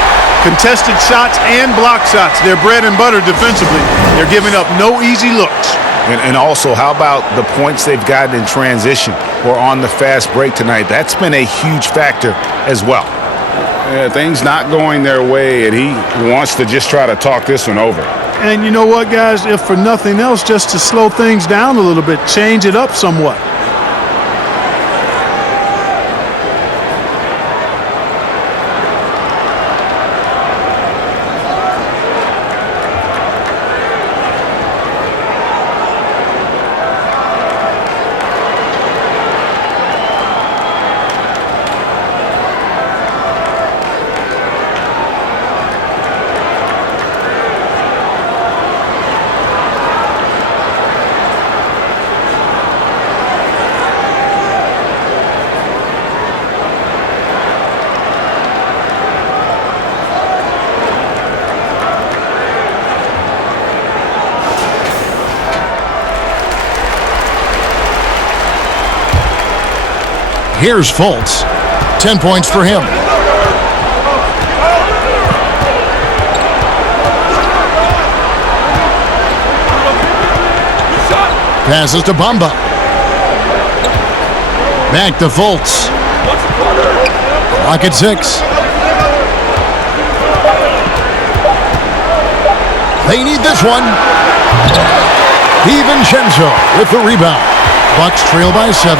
Contested shots and block shots. They're bread and butter defensively. They're giving up no easy looks. And also, how about the points they've gotten in transition or on the fast break tonight? That's been a huge factor as well. Yeah, things not going their way, and he wants to just try to talk this one over. And you know what, guys? If for nothing else, just to slow things down a little bit, change it up somewhat. Here's Fultz. 10 points for him. Passes to Bamba. Back to Fultz. Clock at 6. They need this one. DiVincenzo with the rebound. Bucks trail by 7.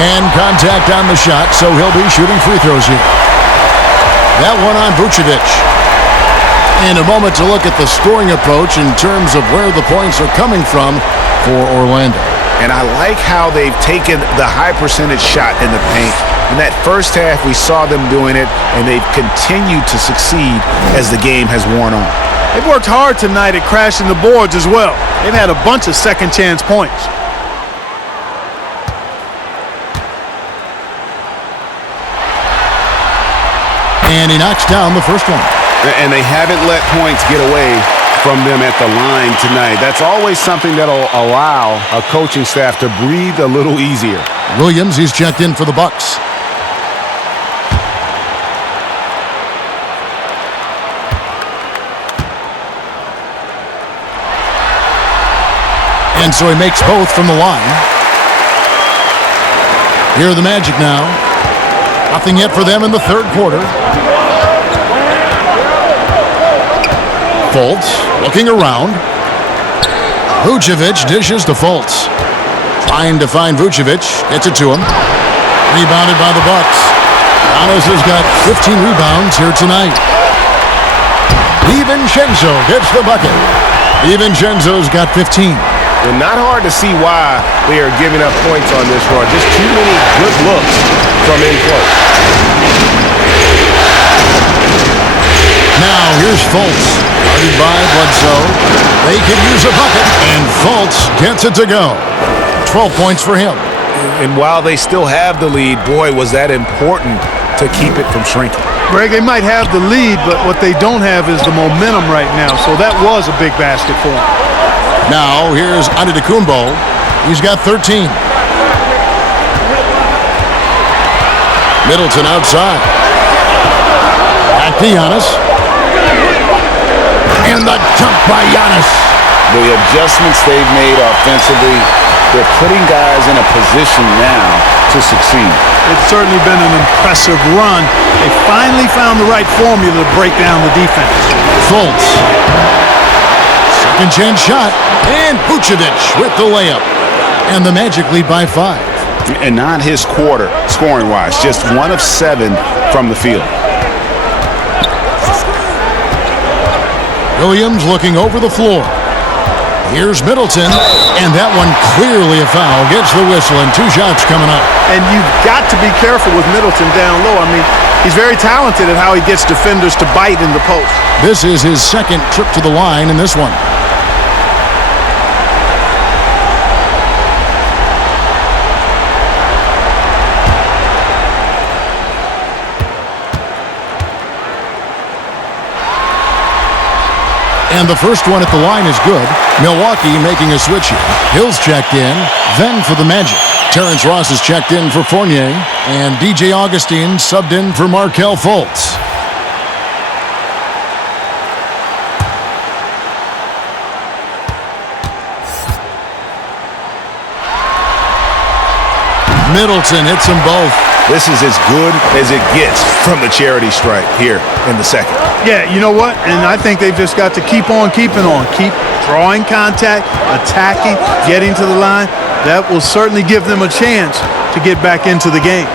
And contact on the shot, so he'll be shooting free throws here. That one on Vucevic. In a moment to look at the scoring approach in terms of where the points are coming from for Orlando. And I like how they've taken the high percentage shot in the paint. In that first half, we saw them doing it, and they've continued to succeed as the game has worn on. They've worked hard tonight at crashing the boards as well. They've had a bunch of second chance points. And he knocks down the first one. And they haven't let points get away from them at the line tonight. That's always something that'll allow a coaching staff to breathe a little easier. Williams, he's checked in for the Bucks. And so he makes both from the line. Here are the Magic now. Nothing yet for them in the third quarter. Fultz looking around. Vucevic dishes to Fultz. Trying to find Vucevic. Gets it to him. Rebounded by the Bucks. Giannis has got 15 rebounds here tonight. DiVincenzo gets the bucket. DiVincenzo's got 15. And not hard to see why they are giving up points on this run. Just too many good looks from in close. Now here's Fultz. Guarded by Bledsoe. They can use a bucket, and Fultz gets it to go. 12 points for him. And while they still have the lead, boy, was that important to keep it from shrinking. Greg, they might have the lead, but what they don't have is the momentum right now. So that was a big basket for them. Now, here's Antetokounmpo. He's got 13. Middleton outside. Back to Giannis. And the jump by Giannis. The adjustments they've made offensively, they're putting guys in a position now to succeed. It's certainly been an impressive run. They finally found the right formula to break down the defense. Fultz. Second chance shot. And Vucevic with the layup. And the Magic lead by 5. And not his quarter, scoring-wise. Just 1 of 7 from the field. Williams looking over the floor. Here's Middleton, and that one clearly a foul. Gets the whistle, and 2 shots coming up. And you've got to be careful with Middleton down low. I mean, he's very talented at how he gets defenders to bite in the post. This is his second trip to the line in this one. And the first one at the line is good. Milwaukee making a switch here. Hill's checked in, then for the Magic. Terrence Ross is checked in for Fournier, and DJ Augustine subbed in for Markelle Fultz. Middleton hits them both. This is as good as it gets from the charity stripe here in the second. Yeah, you know what? And I think they've just got to keep on keeping on. Keep drawing contact, attacking, getting to the line. That will certainly give them a chance to get back into the game.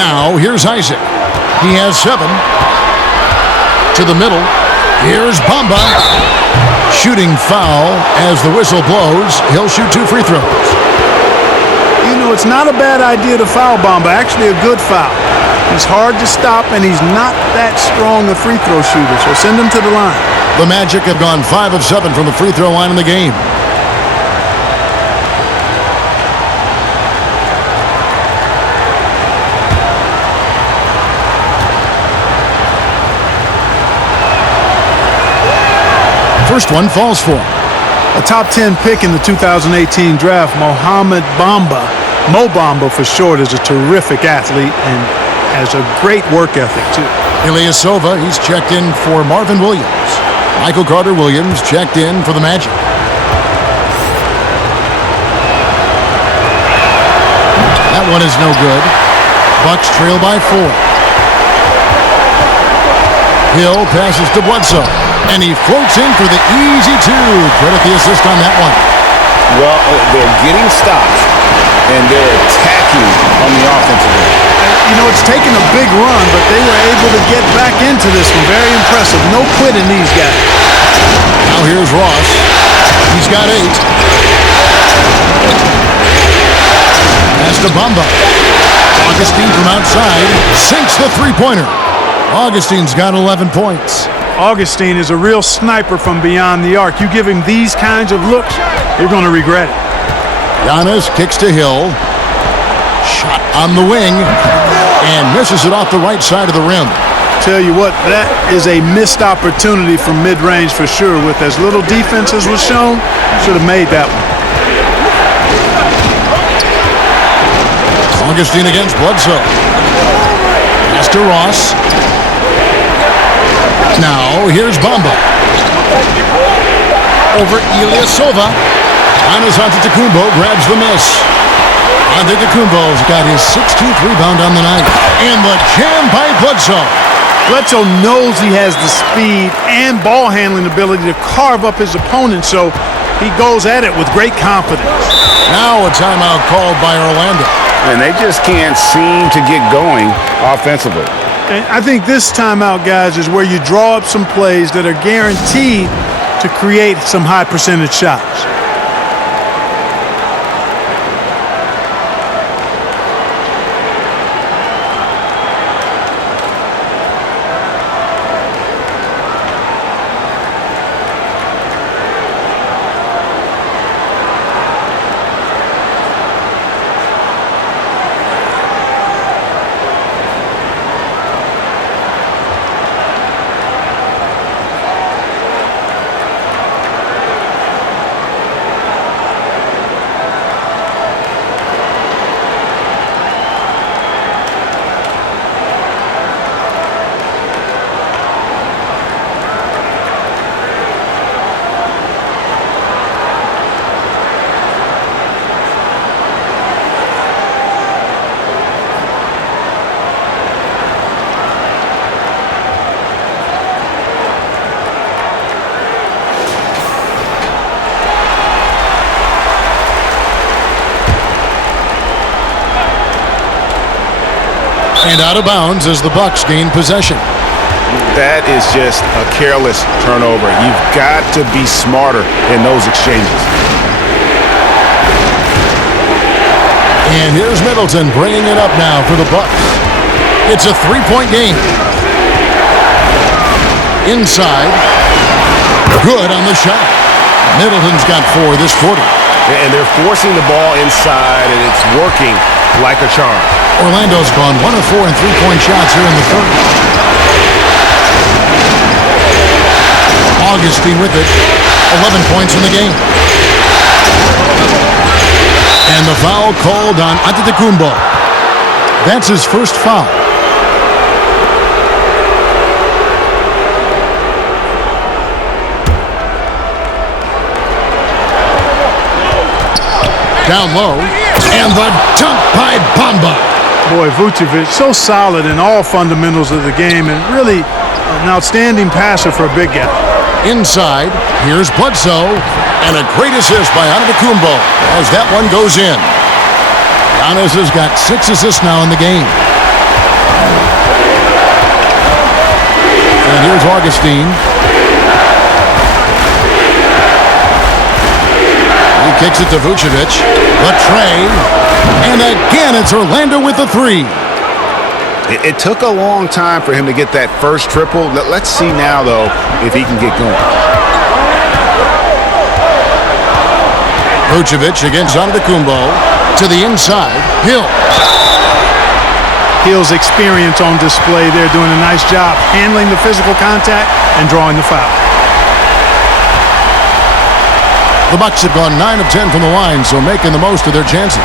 Now, here's Isaac. He has 7. To the middle. Here's Bamba. Shooting foul as the whistle blows. He'll shoot 2 free throws. You know, it's not a bad idea to foul Bamba. Actually, a good foul. He's hard to stop, and he's not that strong a free throw shooter, so send him to the line. The Magic have gone 5 of 7 from the free throw line in the game. First one falls for him. A top 10 pick in the 2018 draft, Mohamed Bamba, Mo Bamba for short, is a terrific athlete and has a great work ethic, too. Ilyasova, he's checked in for Marvin Williams. Michael Carter-Williams checked in for the Magic. That one is no good. Bucks trail by 4. Hill passes to Bledsoe, and he floats in for the easy 2. Credit the assist on that one. Well, they're getting stops, and they're attacking on the offensive end. You know, it's taken a big run, but they were able to get back into this one. Very impressive. No quitting these guys. Now here's Ross. He's got 8. Pass to Bamba. Augustine from outside sinks the three-pointer. Augustine's got 11 points. Augustine is a real sniper from beyond the arc. You give him these kinds of looks, you're going to regret it. Giannis kicks to Hill. Shot on the wing and misses it off the right side of the rim. Tell you what, that is a missed opportunity from mid-range for sure. With as little defense as was shown, should have made that one. Augustine against Bledsoe. Pass to Ross. Now, here's Bamba. Over Ilyasova. Giannis Antetokounmpo grabs the miss. Antetokounmpo's got his 16th rebound on the night. And the jam by Bledsoe. Bledsoe knows he has the speed and ball handling ability to carve up his opponent, so he goes at it with great confidence. Now a timeout called by Orlando. And they just can't seem to get going offensively. And I think this timeout, guys, is where you draw up some plays that are guaranteed to create some high percentage shots. And out of bounds as the Bucks gain possession. That is just a careless turnover. You've got to be smarter in those exchanges. And here's Middleton bringing it up now for the Bucks. It's a 3-point game. Inside. Good on the shot. Middleton's got 4 this quarter. And they're forcing the ball inside, and it's working like a charm. Orlando's gone 1 of 4 in 3-point shots here in the third. Augustine with it. 11 points in the game. And the foul called on Antetokounmpo. That's his first foul. Down low, and the dunk by Bamba. Boy, Vucevic, so solid in all fundamentals of the game, and really an outstanding passer for a big guy. Inside, here's Bledsoe, and a great assist by Antetokounmpo as that one goes in. Giannis has got 6 assists now in the game. And here's Augustine. He kicks it to Vucevic. The tray. And again, it's Orlando with the 3. It took a long time for him to get that first triple. Let's see now, though, if he can get going. Vucevic against Antetokounmpo. To the inside. Hill. Hill's experience on display there, doing a nice job handling the physical contact and drawing the foul. The Bucks have gone 9 of 10 from the line, so making the most of their chances.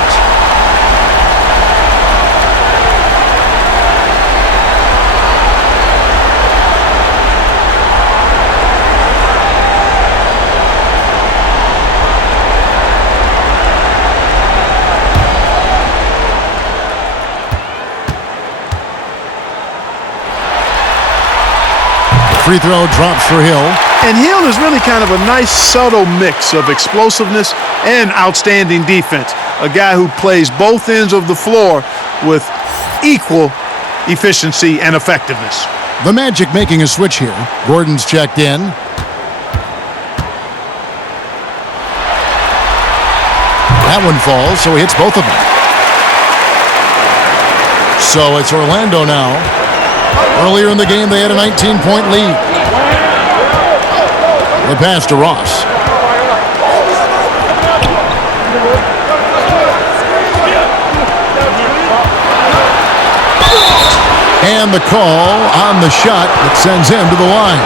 Free throw drops for Hill. And Hill is really kind of a nice, subtle mix of explosiveness and outstanding defense. A guy who plays both ends of the floor with equal efficiency and effectiveness. The Magic making a switch here. Gordon's checked in. That one falls, so he hits both of them. So it's Orlando now. Earlier in the game, they had a 19-point lead. The pass to Ross. And the call on the shot that sends him to the line.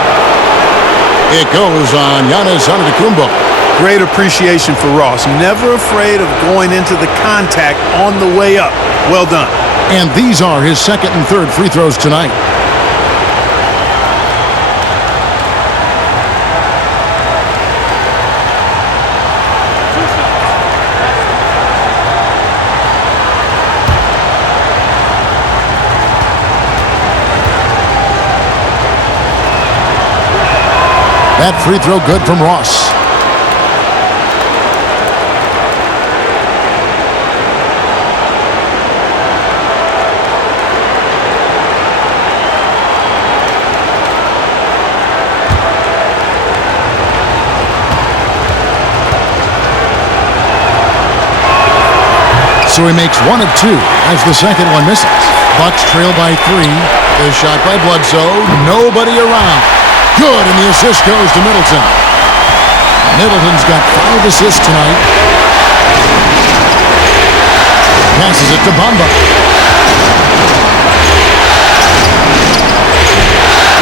It goes on Giannis Antetokounmpo. Great appreciation for Ross. Never afraid of going into the contact on the way up. Well done. And these are his second and third free throws tonight. That free throw good from Ross. So he makes 1 of 2 as the second one misses. Bucks trail by 3. The shot by Bledsoe. Nobody around. Good, and the assist goes to Middleton. Middleton's got 5 assists tonight. Passes it to Bamba.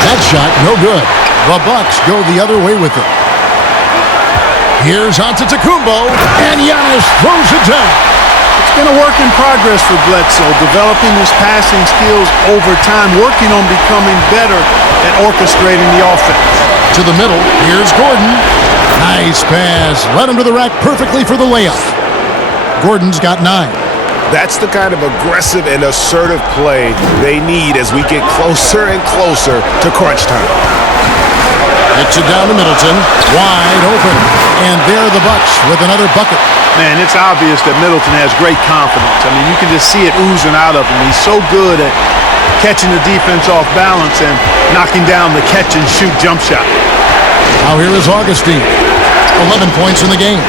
That shot, no good. The Bucks go the other way with it. Here's Antetokounmpo, and Giannis throws it down. It's been a work in progress for Bledsoe, developing his passing skills over time, working on becoming better at orchestrating the offense. To the middle, here's Gordon. Nice pass. Led him to the rack perfectly for the layup. Gordon's got 9. That's the kind of aggressive and assertive play they need as we get closer and closer to crunch time. Gets it down to Middleton. Wide open. And there are the Bucks with another bucket. Man, it's obvious that Middleton has great confidence. I mean, you can just see it oozing out of him. He's so good at catching the defense off balance and knocking down the catch-and-shoot jump shot. Now here is Augustine. 11 points in the game.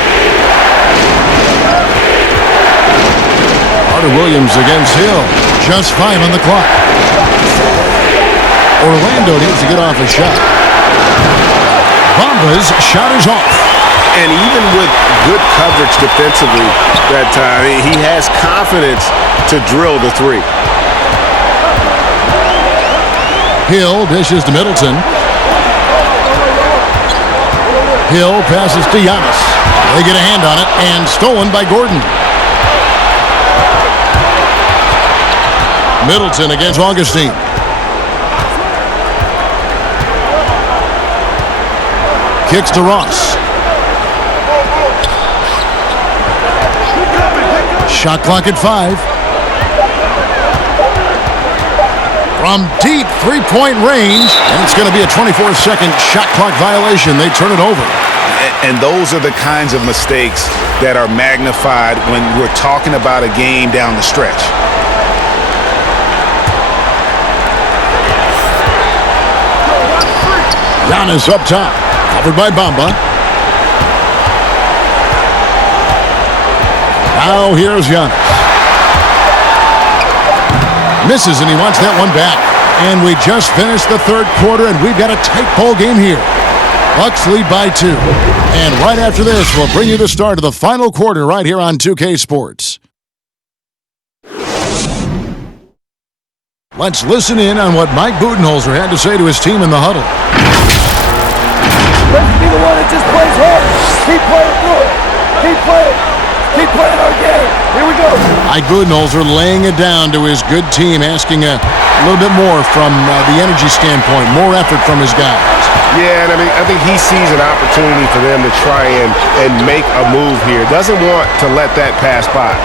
Carter Williams against Hill. Just 5 on the clock. Orlando needs to get off a shot. Bamba's shot is off. And even with good coverage defensively that time, he has confidence to drill the three. Hill dishes to Middleton. Hill passes to Giannis. They get a hand on it, and stolen by Gordon. Middleton against Augustine. Kicks to Ross. Shot clock at 5. From deep three-point range, and it's going to be a 24-second shot clock violation. They turn it over. And those are the kinds of mistakes that are magnified when we're talking about a game down the stretch. Giannis up top, covered by Bamba. Now here's Giannis. Misses, and he wants that one back. And we just finished the third quarter, and we've got a tight ball game here. Bucks lead by 2. And right after this, we'll bring you the start of the final quarter right here on 2K Sports. Let's listen in on what Mike Budenholzer had to say to his team in the huddle. Let's be the one that just plays hard. Keep playing through it. Keep playing. Keep playing our game. Here we go. Mike Budenholzer laying it down to his good team, asking a little bit more from the energy standpoint, more effort from his guys. Yeah, and I think he sees an opportunity for them to try and make a move here. Doesn't want to let that pass by.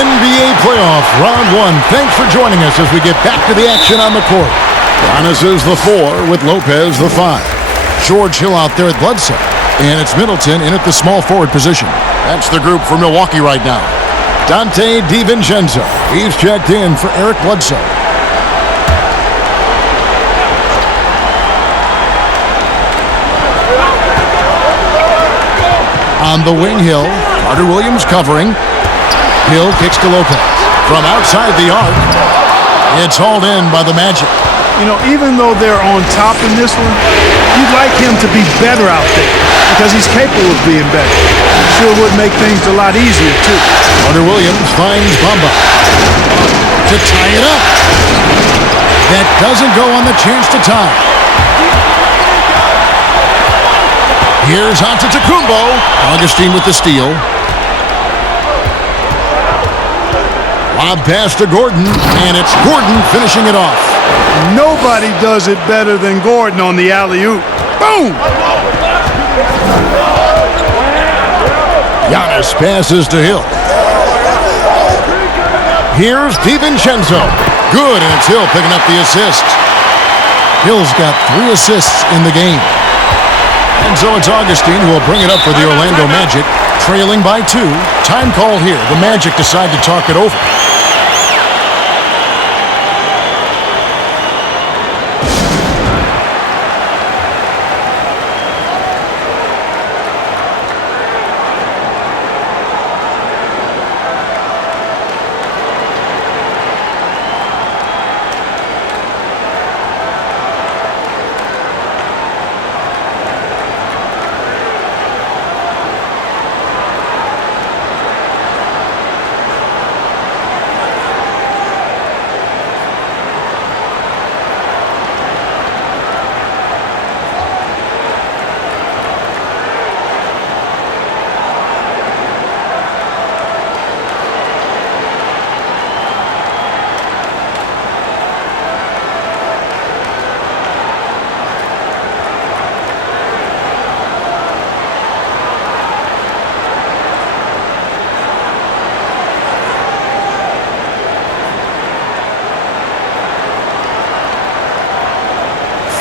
NBA playoff round 1. Thanks for joining us as we get back to the action on the court. Giannis is the 4 with Lopez the 5. George Hill out there at Bledsoe. And it's Middleton in at the small forward position. That's the group for Milwaukee right now. Dante DiVincenzo. He's checked in for Eric Bledsoe. On the wing, Hill. Carter Williams covering. Hill kicks to Lopez. From outside the arc, it's hauled in by the Magic. You know, even though they're on top in this one, you'd like him to be better out there because he's capable of being better. Sure would make things a lot easier, too. Carter Williams finds Bamba to tie it up. That doesn't go on the chance to tie. Here's Antetokounmpo. Augustine with the steal. Lob pass to Gordon, and it's Gordon finishing it off. Nobody does it better than Gordon on the alley-oop. Boom! Giannis passes to Hill. Here's DiVincenzo. Good, and it's Hill picking up the assist. Hill's got 3 assists in the game. And so it's Augustine who will bring it up for the Orlando Magic, trailing by 2. Time call here. The Magic decide to talk it over.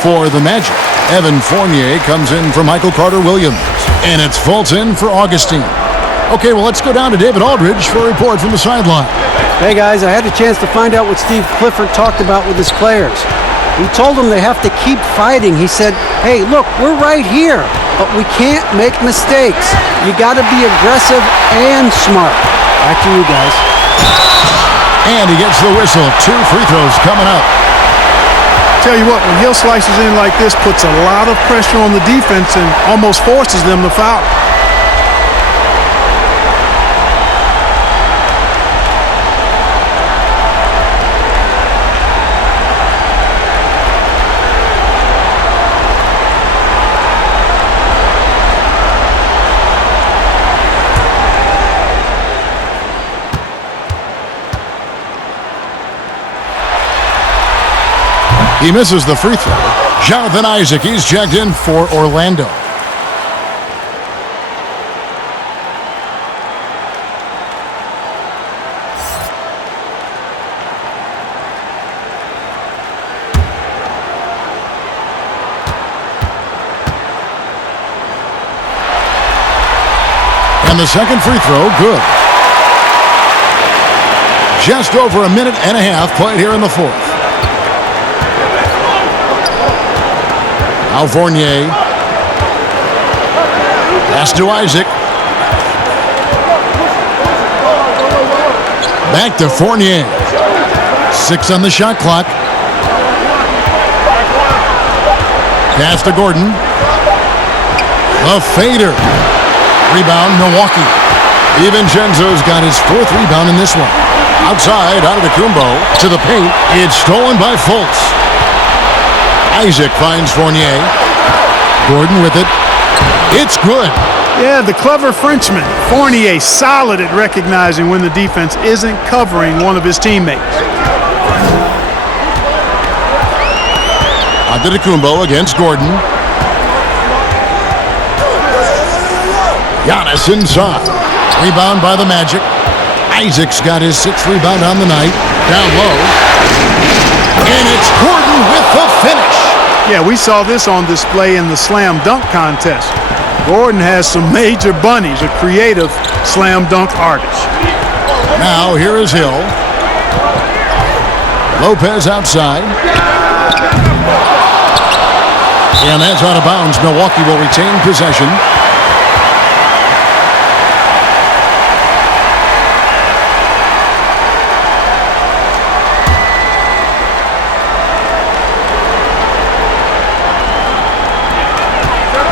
For the Magic, Evan Fournier comes in for Michael Carter Williams. And it's Fulton for Augustine. Okay, well, let's go down to David Aldridge for a report from the sideline. Hey, guys, I had a chance to find out what Steve Clifford talked about with his players. He told them they have to keep fighting. He said, hey, look, we're right here, but we can't make mistakes. You got to be aggressive and smart. Back to you guys. And he gets the whistle. 2 free throws coming up. Tell you what, when Hill slices in like this, puts a lot of pressure on the defense and almost forces them to foul. He misses the free throw. Jonathan Isaac, he's checked in for Orlando. And the second free throw, good. Just over a minute and a half played here in the fourth. Now Fournier. Pass to Isaac. Back to Fournier. 6 on the shot clock. Pass to Gordon. A fader. Rebound, Milwaukee. DiVincenzo's got his 4th rebound in this one. Outside, out of the Kumbo. To the paint. It's stolen by Fultz. Isaac finds Fournier. Gordon with it. It's good. Yeah, the clever Frenchman. Fournier solid at recognizing when the defense isn't covering one of his teammates. Antetokounmpo against Gordon. Giannis inside. Rebound by the Magic. Isaac's got his 6th rebound on the night. Down low. And it's Gordon with the finish. Yeah, we saw this on display in the slam dunk contest. Gordon has some major bunnies, a creative slam dunk artist. Now here is Hill. Lopez outside. And that's out of bounds. Milwaukee will retain possession.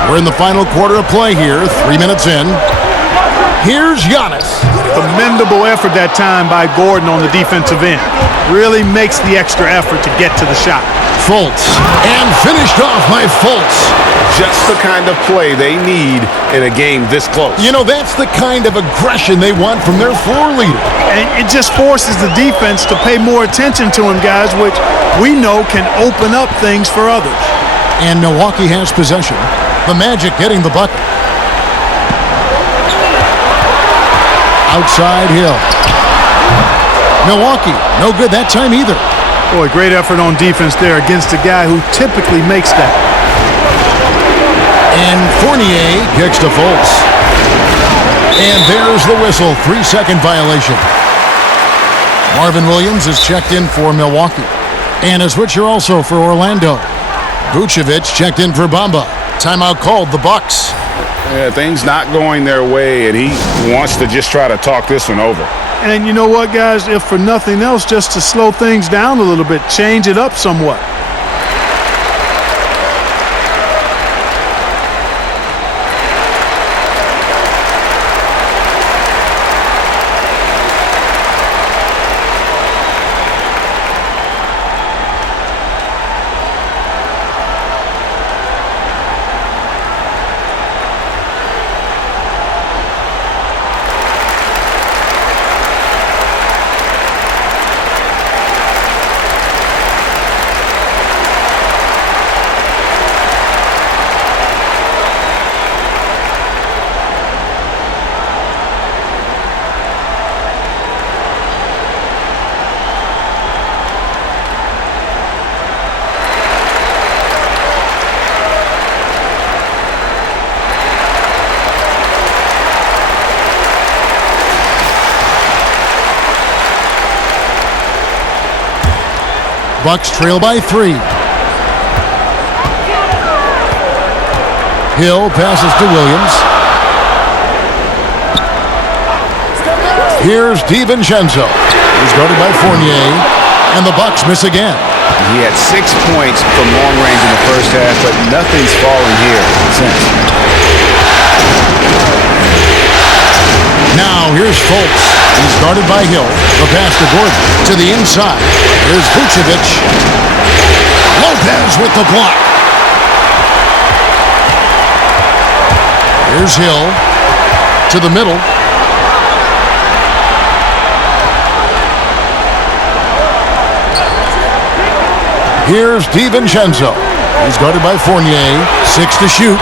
We're in the final quarter of play here, 3 minutes in. Here's Giannis. Commendable effort that time by Gordon on the defensive end. Really makes the extra effort to get to the shot. Fultz. And finished off by Fultz. Just the kind of play they need in a game this close. You know, that's the kind of aggression they want from their floor leader. And it just forces the defense to pay more attention to him, guys, which we know can open up things for others. And Milwaukee has possession. The Magic getting the bucket. Outside Hill. Milwaukee, no good that time either. Boy, great effort on defense there against a guy who typically makes that. And Fournier kicks to Fultz. And there's the whistle, 3-second violation. Marvin Williams is checked in for Milwaukee. And a switcher also for Orlando. Vucevic checked in for Bamba. Timeout called, the Bucks. Yeah, things not going their way, and he wants to just try to talk this one over. And you know what, guys? If for nothing else, just to slow things down a little bit, change it up somewhat. Bucks trail by 3. Hill passes to Williams. Here's DiVincenzo. He's guarded by Fournier, and the Bucks miss again. He had 6 points from long range in the first half, but nothing's fallen here since. Now here's Fultz. He's guarded by Hill. The pass to Gordon. To the inside. Here's Vucevic. Lopez with the block. Here's Hill. To the middle. Here's DiVincenzo. He's guarded by Fournier. 6 to shoot.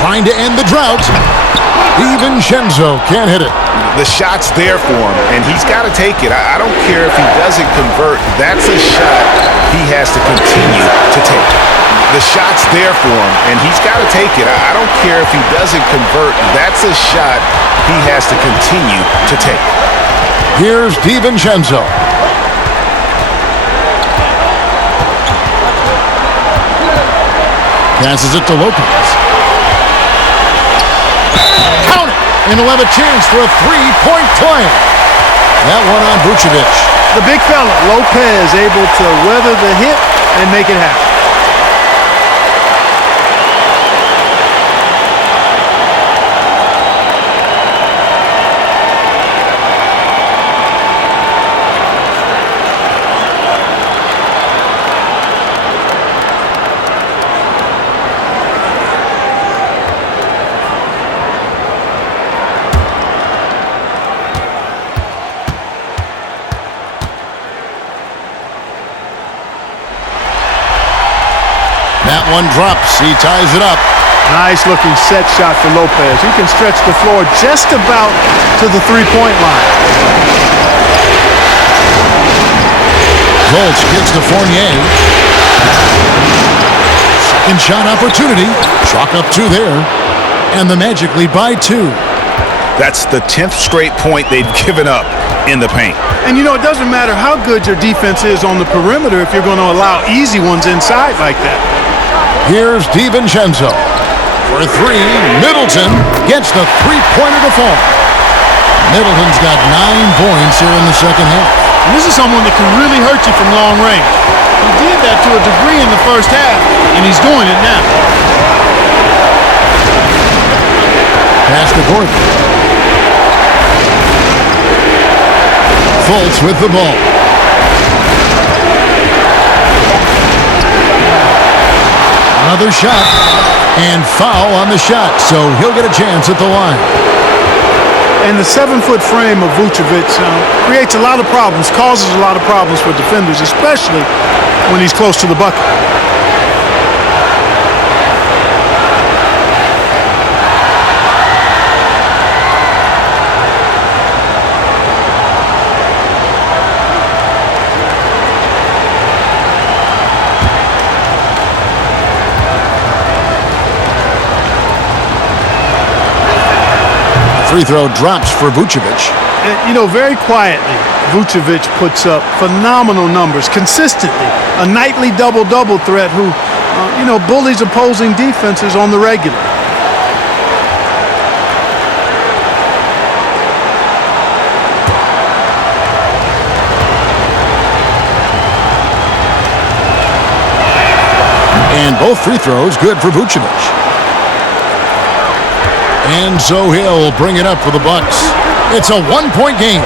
Trying to end the drought. DiVincenzo can't hit it. The shot's there for him, and he's got to take it. I don't care if he doesn't convert. That's a shot he has to continue to take. The shot's there for him, and he's got to take it. I don't care if he doesn't convert. That's a shot he has to continue to take. Here's DiVincenzo. Passes it to Lopez. Count it! And he'll have a chance for a three-point play. That one on Vucevic. The big fella, Lopez, able to weather the hit and make it happen. That one drops. He ties it up. Nice looking set shot for Lopez. He can stretch the floor just about to the three-point line. Fultz gets to Fournier. Second shot opportunity. Chalk up 2 there. And the Magic lead by 2. That's the 10th straight point they've given up in the paint. And you know, it doesn't matter how good your defense is on the perimeter if you're going to allow easy ones inside like that. Here's DiVincenzo. For 3, Middleton gets the three-pointer to fall. Middleton's got 9 points here in the second half. And this is someone that can really hurt you from long range. He did that to a degree in the first half, and he's doing it now. Pass to Gordon. Fultz with the ball. Another shot, and foul on the shot, so he'll get a chance at the line. And the 7-foot frame of Vucevic creates a lot of problems, causes a lot of problems for defenders, especially when he's close to the bucket. Free throw drops for Vucevic. And, you know, very quietly, Vucevic puts up phenomenal numbers consistently. A nightly double-double threat who, bullies opposing defenses on the regular. And both free throws good for Vucevic. And so he'll bring it up for the Bucks. It's a 1-point game.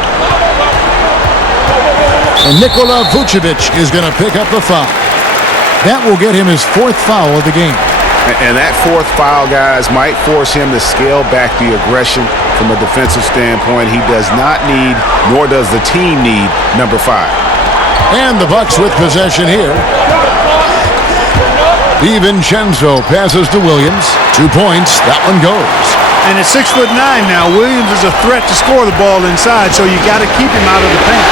And Nikola Vucevic is going to pick up the foul. That will get him his 4th foul of the game. And that 4th foul, guys, might force him to scale back the aggression from a defensive standpoint. He does not need, nor does the team need, number 5. And the Bucks with possession here. DiVincenzo passes to Williams. 2 points. That one goes. And at 6'9" now, Williams is a threat to score the ball inside, so you got to keep him out of the paint.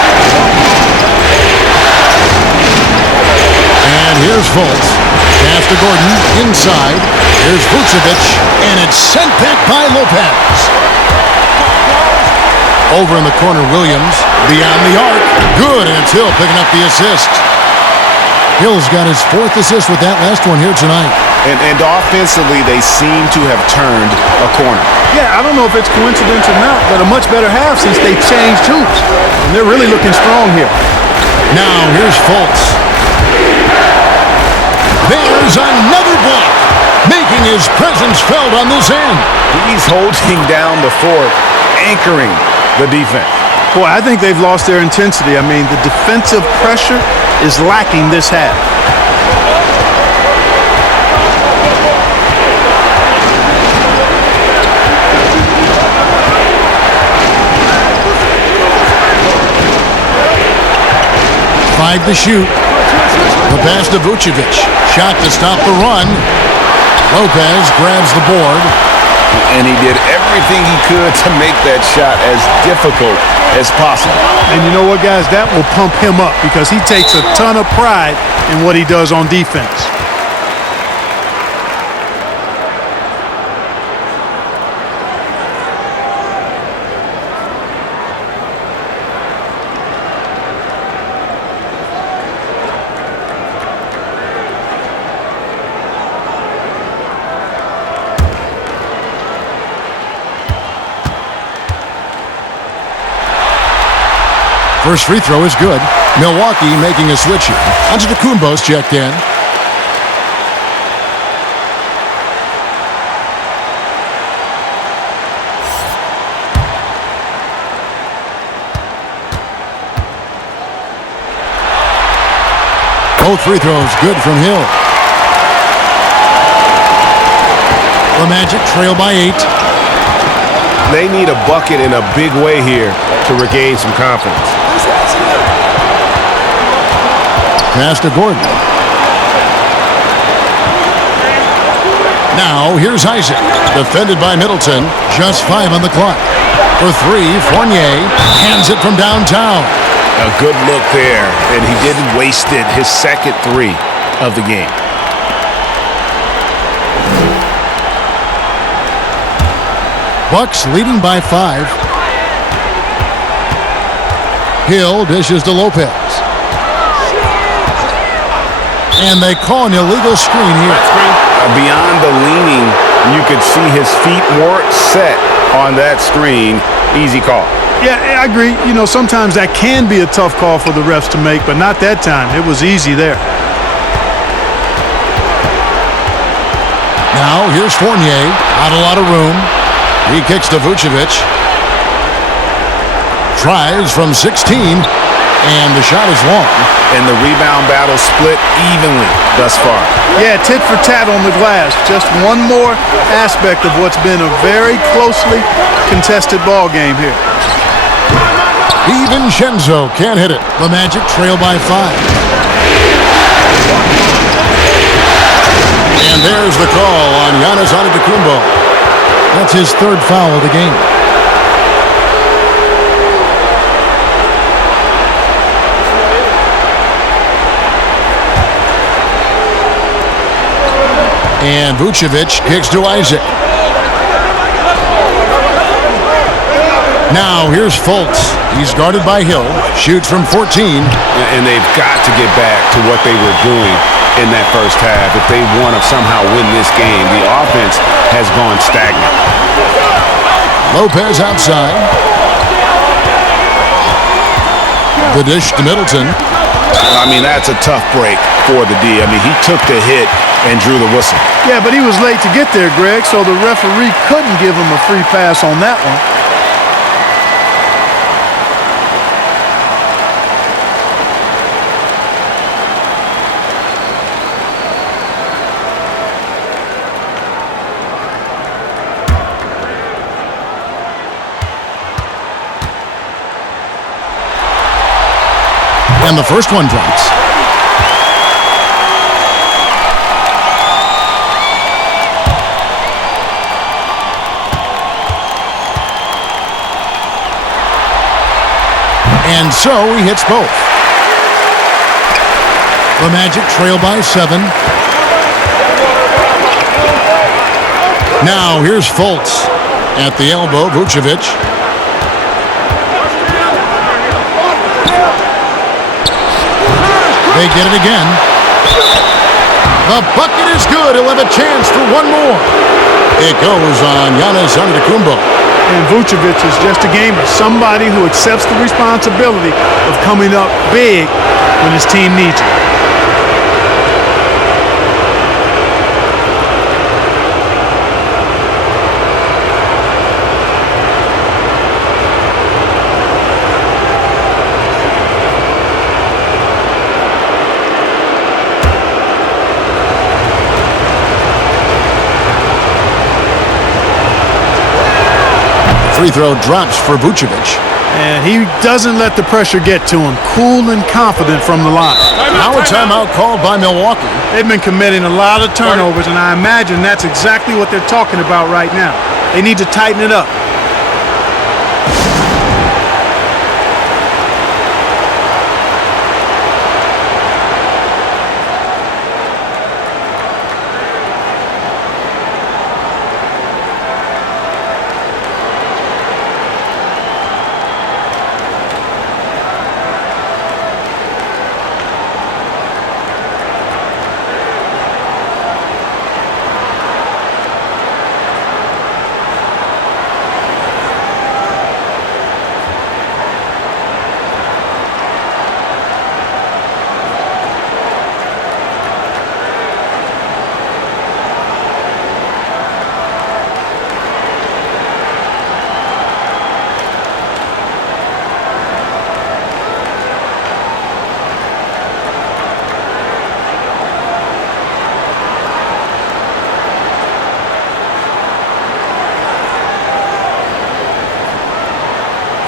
And here's Fultz. Pass to Gordon. Inside. Here's Vucevic. And it's sent back by Lopez. Over in the corner, Williams. Beyond the arc. Good, and it's Hill picking up the assist. Hill's got his 4th assist with that last one here tonight. And offensively, they seem to have turned a corner. Yeah, I don't know if it's coincidence or not, but a much better half since they changed hoops. And they're really looking strong here. Now, here's Fultz. There's another block, making his presence felt on this end. He's holding down the fort, anchoring the defense. Boy, I think they've lost their intensity. I mean, the defensive pressure is lacking this half. Five to shoot. The pass to Vucevic. Shot to stop the run. Lopez grabs the board. And he did everything he could to make that shot as difficult as possible. And you know what, guys? That will pump him up because he takes a ton of pride in what he does on defense. First free throw is good. Milwaukee making a switch here. Antetokounmpo's checked in. Both free throws good from Hill. The Magic trail by 8. They need a bucket in a big way here to regain some confidence. Pass to Gordon. Now, here's Isaac. Defended by Middleton. Just 5 on the clock. For 3, Fournier hands it from downtown. A good look there, and he didn't waste it. His second 3 of the game. Bucks leading by 5. Hill dishes to Lopez. And they call an illegal screen here. Beyond the leaning, you could see his feet weren't set on that screen. Easy call. Yeah, I agree. You know, sometimes that can be a tough call for the refs to make, but not that time. It was easy there. Now, here's Fournier. Not a lot of room. He kicks to Vucevic. Tries from 16. And the shot is long. And the rebound battle split evenly thus far. Yeah, tit for tat on the glass. Just one more aspect of what's been a very closely contested ball game here. DiVincenzo can't hit it. The Magic trail by 5. And there's the call on Giannis Antetokounmpo. That's his 3rd foul of the game. And Vucevic kicks to Isaac. Now here's Fultz. He's guarded by Hill. Shoots from 14. And they've got to get back to what they were doing in that first half. If they want to somehow win this game, the offense has gone stagnant. Lopez outside. The dish to Middleton. I mean, that's a tough break for the D. I mean, he took the hit and drew the whistle. Yeah, but he was late to get there, Greg, so the referee couldn't give him a free pass on that one. And the first one drops. And so he hits both. The Magic trail by 7. Now here's Fultz. At the elbow, Vucevic. They get it again. The bucket is good. He'll have a chance for one more. It goes on Giannis Antetokounmpo. And Vucevic is just a gamer, somebody who accepts the responsibility of coming up big when his team needs it. Free throw drops for Vucevic. And he doesn't let the pressure get to him. Cool and confident from the line. Now a timeout called by Milwaukee. They've been committing a lot of turnovers, and I imagine that's exactly what they're talking about right now. They need to tighten it up.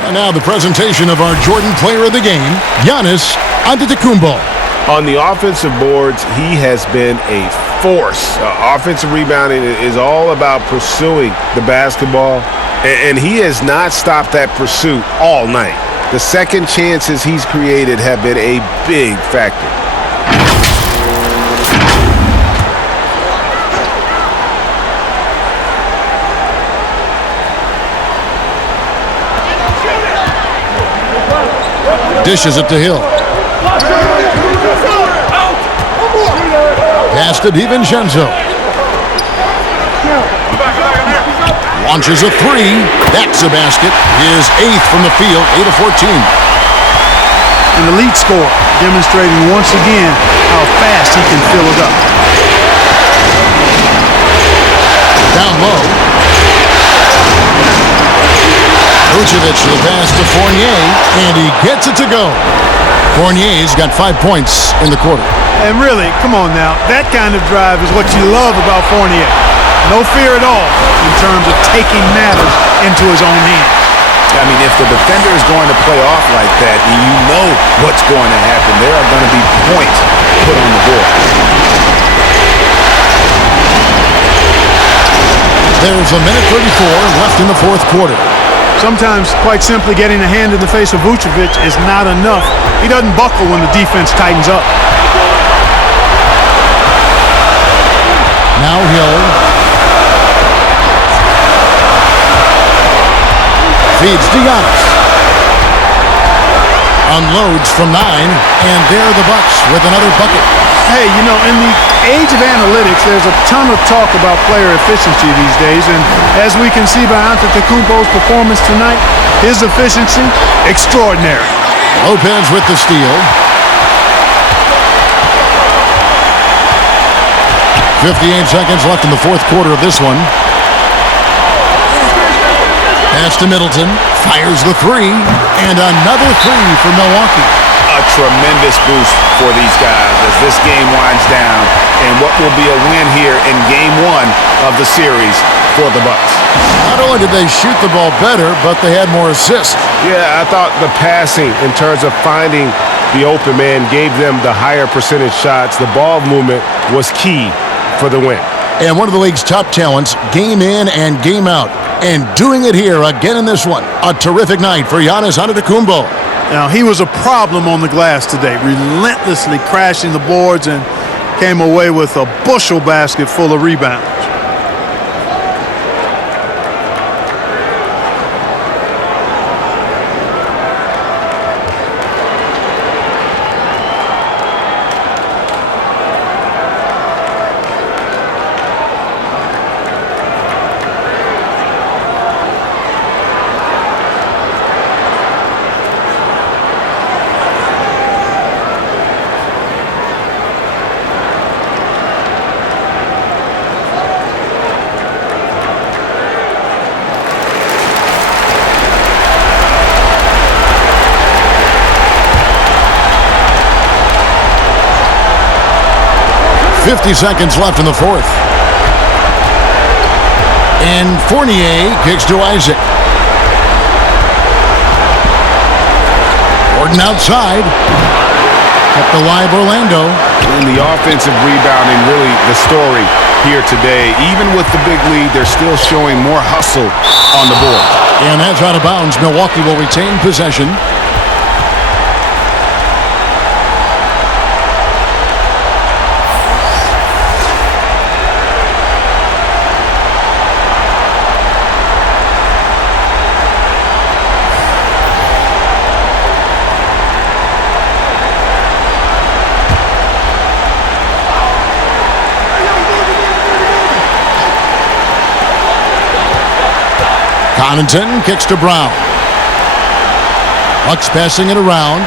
And now the presentation of our Jordan Player of the Game, Giannis Antetokounmpo. On the offensive boards, he has been a force. Offensive rebounding is all about pursuing the basketball, and he has not stopped that pursuit all night. The second chances he's created have been a big factor. Dishes it to Hill. Pass to DiVincenzo. Launches a three. That's a basket. His 8th from the field, 8 of 14. An elite scorer, demonstrating once again how fast he can fill it up. Down low. Vucevic the pass to Fournier, and he gets it to go. Fournier's got 5 points in the quarter. And really, come on now, that kind of drive is what you love about Fournier. No fear at all in terms of taking matters into his own hands. I mean, if the defender is going to play off like that, you know what's going to happen. There are going to be points put on the board. There's a minute 34 left in the fourth quarter. Sometimes, quite simply, getting a hand in the face of Vucevic is not enough. He doesn't buckle when the defense tightens up. Now Hill. Feeds to Giannis. Unloads from 9, and there are the Bucks with another bucket. Hey, you know, in the age of analytics, there's a ton of talk about player efficiency these days, and as we can see by Antetokounmpo's performance tonight, his efficiency, extraordinary. Lopez with the steal. 58 seconds left in the fourth quarter of this one. Pass to Middleton, fires the three, and another three for Milwaukee. A tremendous boost for these guys as this game winds down, and what will be a win here in game 1 of the series for the Bucks. Not only did they shoot the ball better, but they had more assists. Yeah, I thought the passing in terms of finding the open man gave them the higher percentage shots. The ball movement was key for the win. And one of the league's top talents, game in and game out. And doing it here again in this one. A terrific night for Giannis Antetokounmpo. Now, he was a problem on the glass today, relentlessly crashing the boards and came away with a bushel basket full of rebounds. 50 seconds left in the fourth. And Fournier kicks to Isaac. Gordon outside. Kept alive Orlando. And the offensive rebounding, really the story here today. Even with the big lead, they're still showing more hustle on the board. And that's out of bounds. Milwaukee will retain possession. Connaughton kicks to Brown. Bucks passing it around.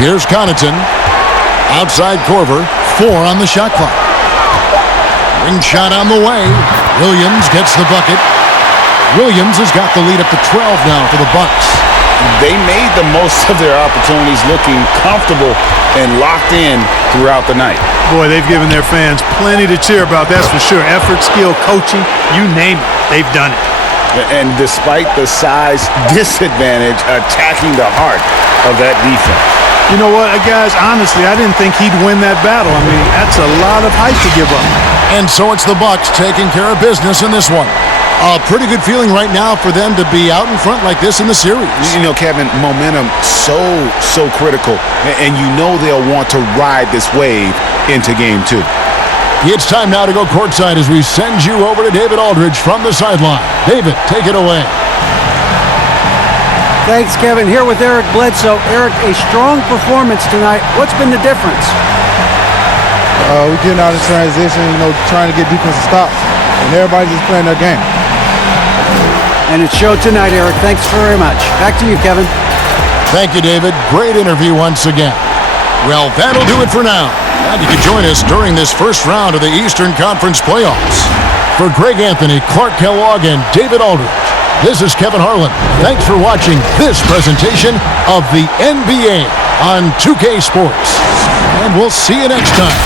Here's Connaughton. Outside Korver. 4 on the shot clock. Ring shot on the way. Williams gets the bucket. Williams has got the lead up to 12 now for the Bucks. They made the most of their opportunities, looking comfortable and locked in throughout the night. Boy, they've given their fans plenty to cheer about, that's for sure. Effort, skill, coaching, you name it, they've done it. And despite the size disadvantage, attacking the heart of that defense. You know what, guys, honestly, I didn't think he'd win that battle. I mean, that's a lot of height to give up. And so it's the Bucks taking care of business in this one. A pretty good feeling right now for them to be out in front like this in the series. You know, Kevin, momentum so critical. And you know they'll want to ride this wave into game 2. It's time now to go courtside as we send you over to David Aldridge from the sideline. David, take it away. Thanks, Kevin. Here with Eric Bledsoe. Eric, a strong performance tonight. What's been the difference? We're getting out of transition, trying to get defensive stops. And everybody's just playing their game. And it showed tonight, Eric. Thanks very much. Back to you, Kevin. Thank you, David. Great interview once again. Well, that'll do it for now. Glad you could join us during this first round of the Eastern Conference playoffs. For Greg Anthony, Clark Kellogg, and David Aldridge, this is Kevin Harlan. Thanks for watching this presentation of the NBA on 2K Sports. And we'll see you next time.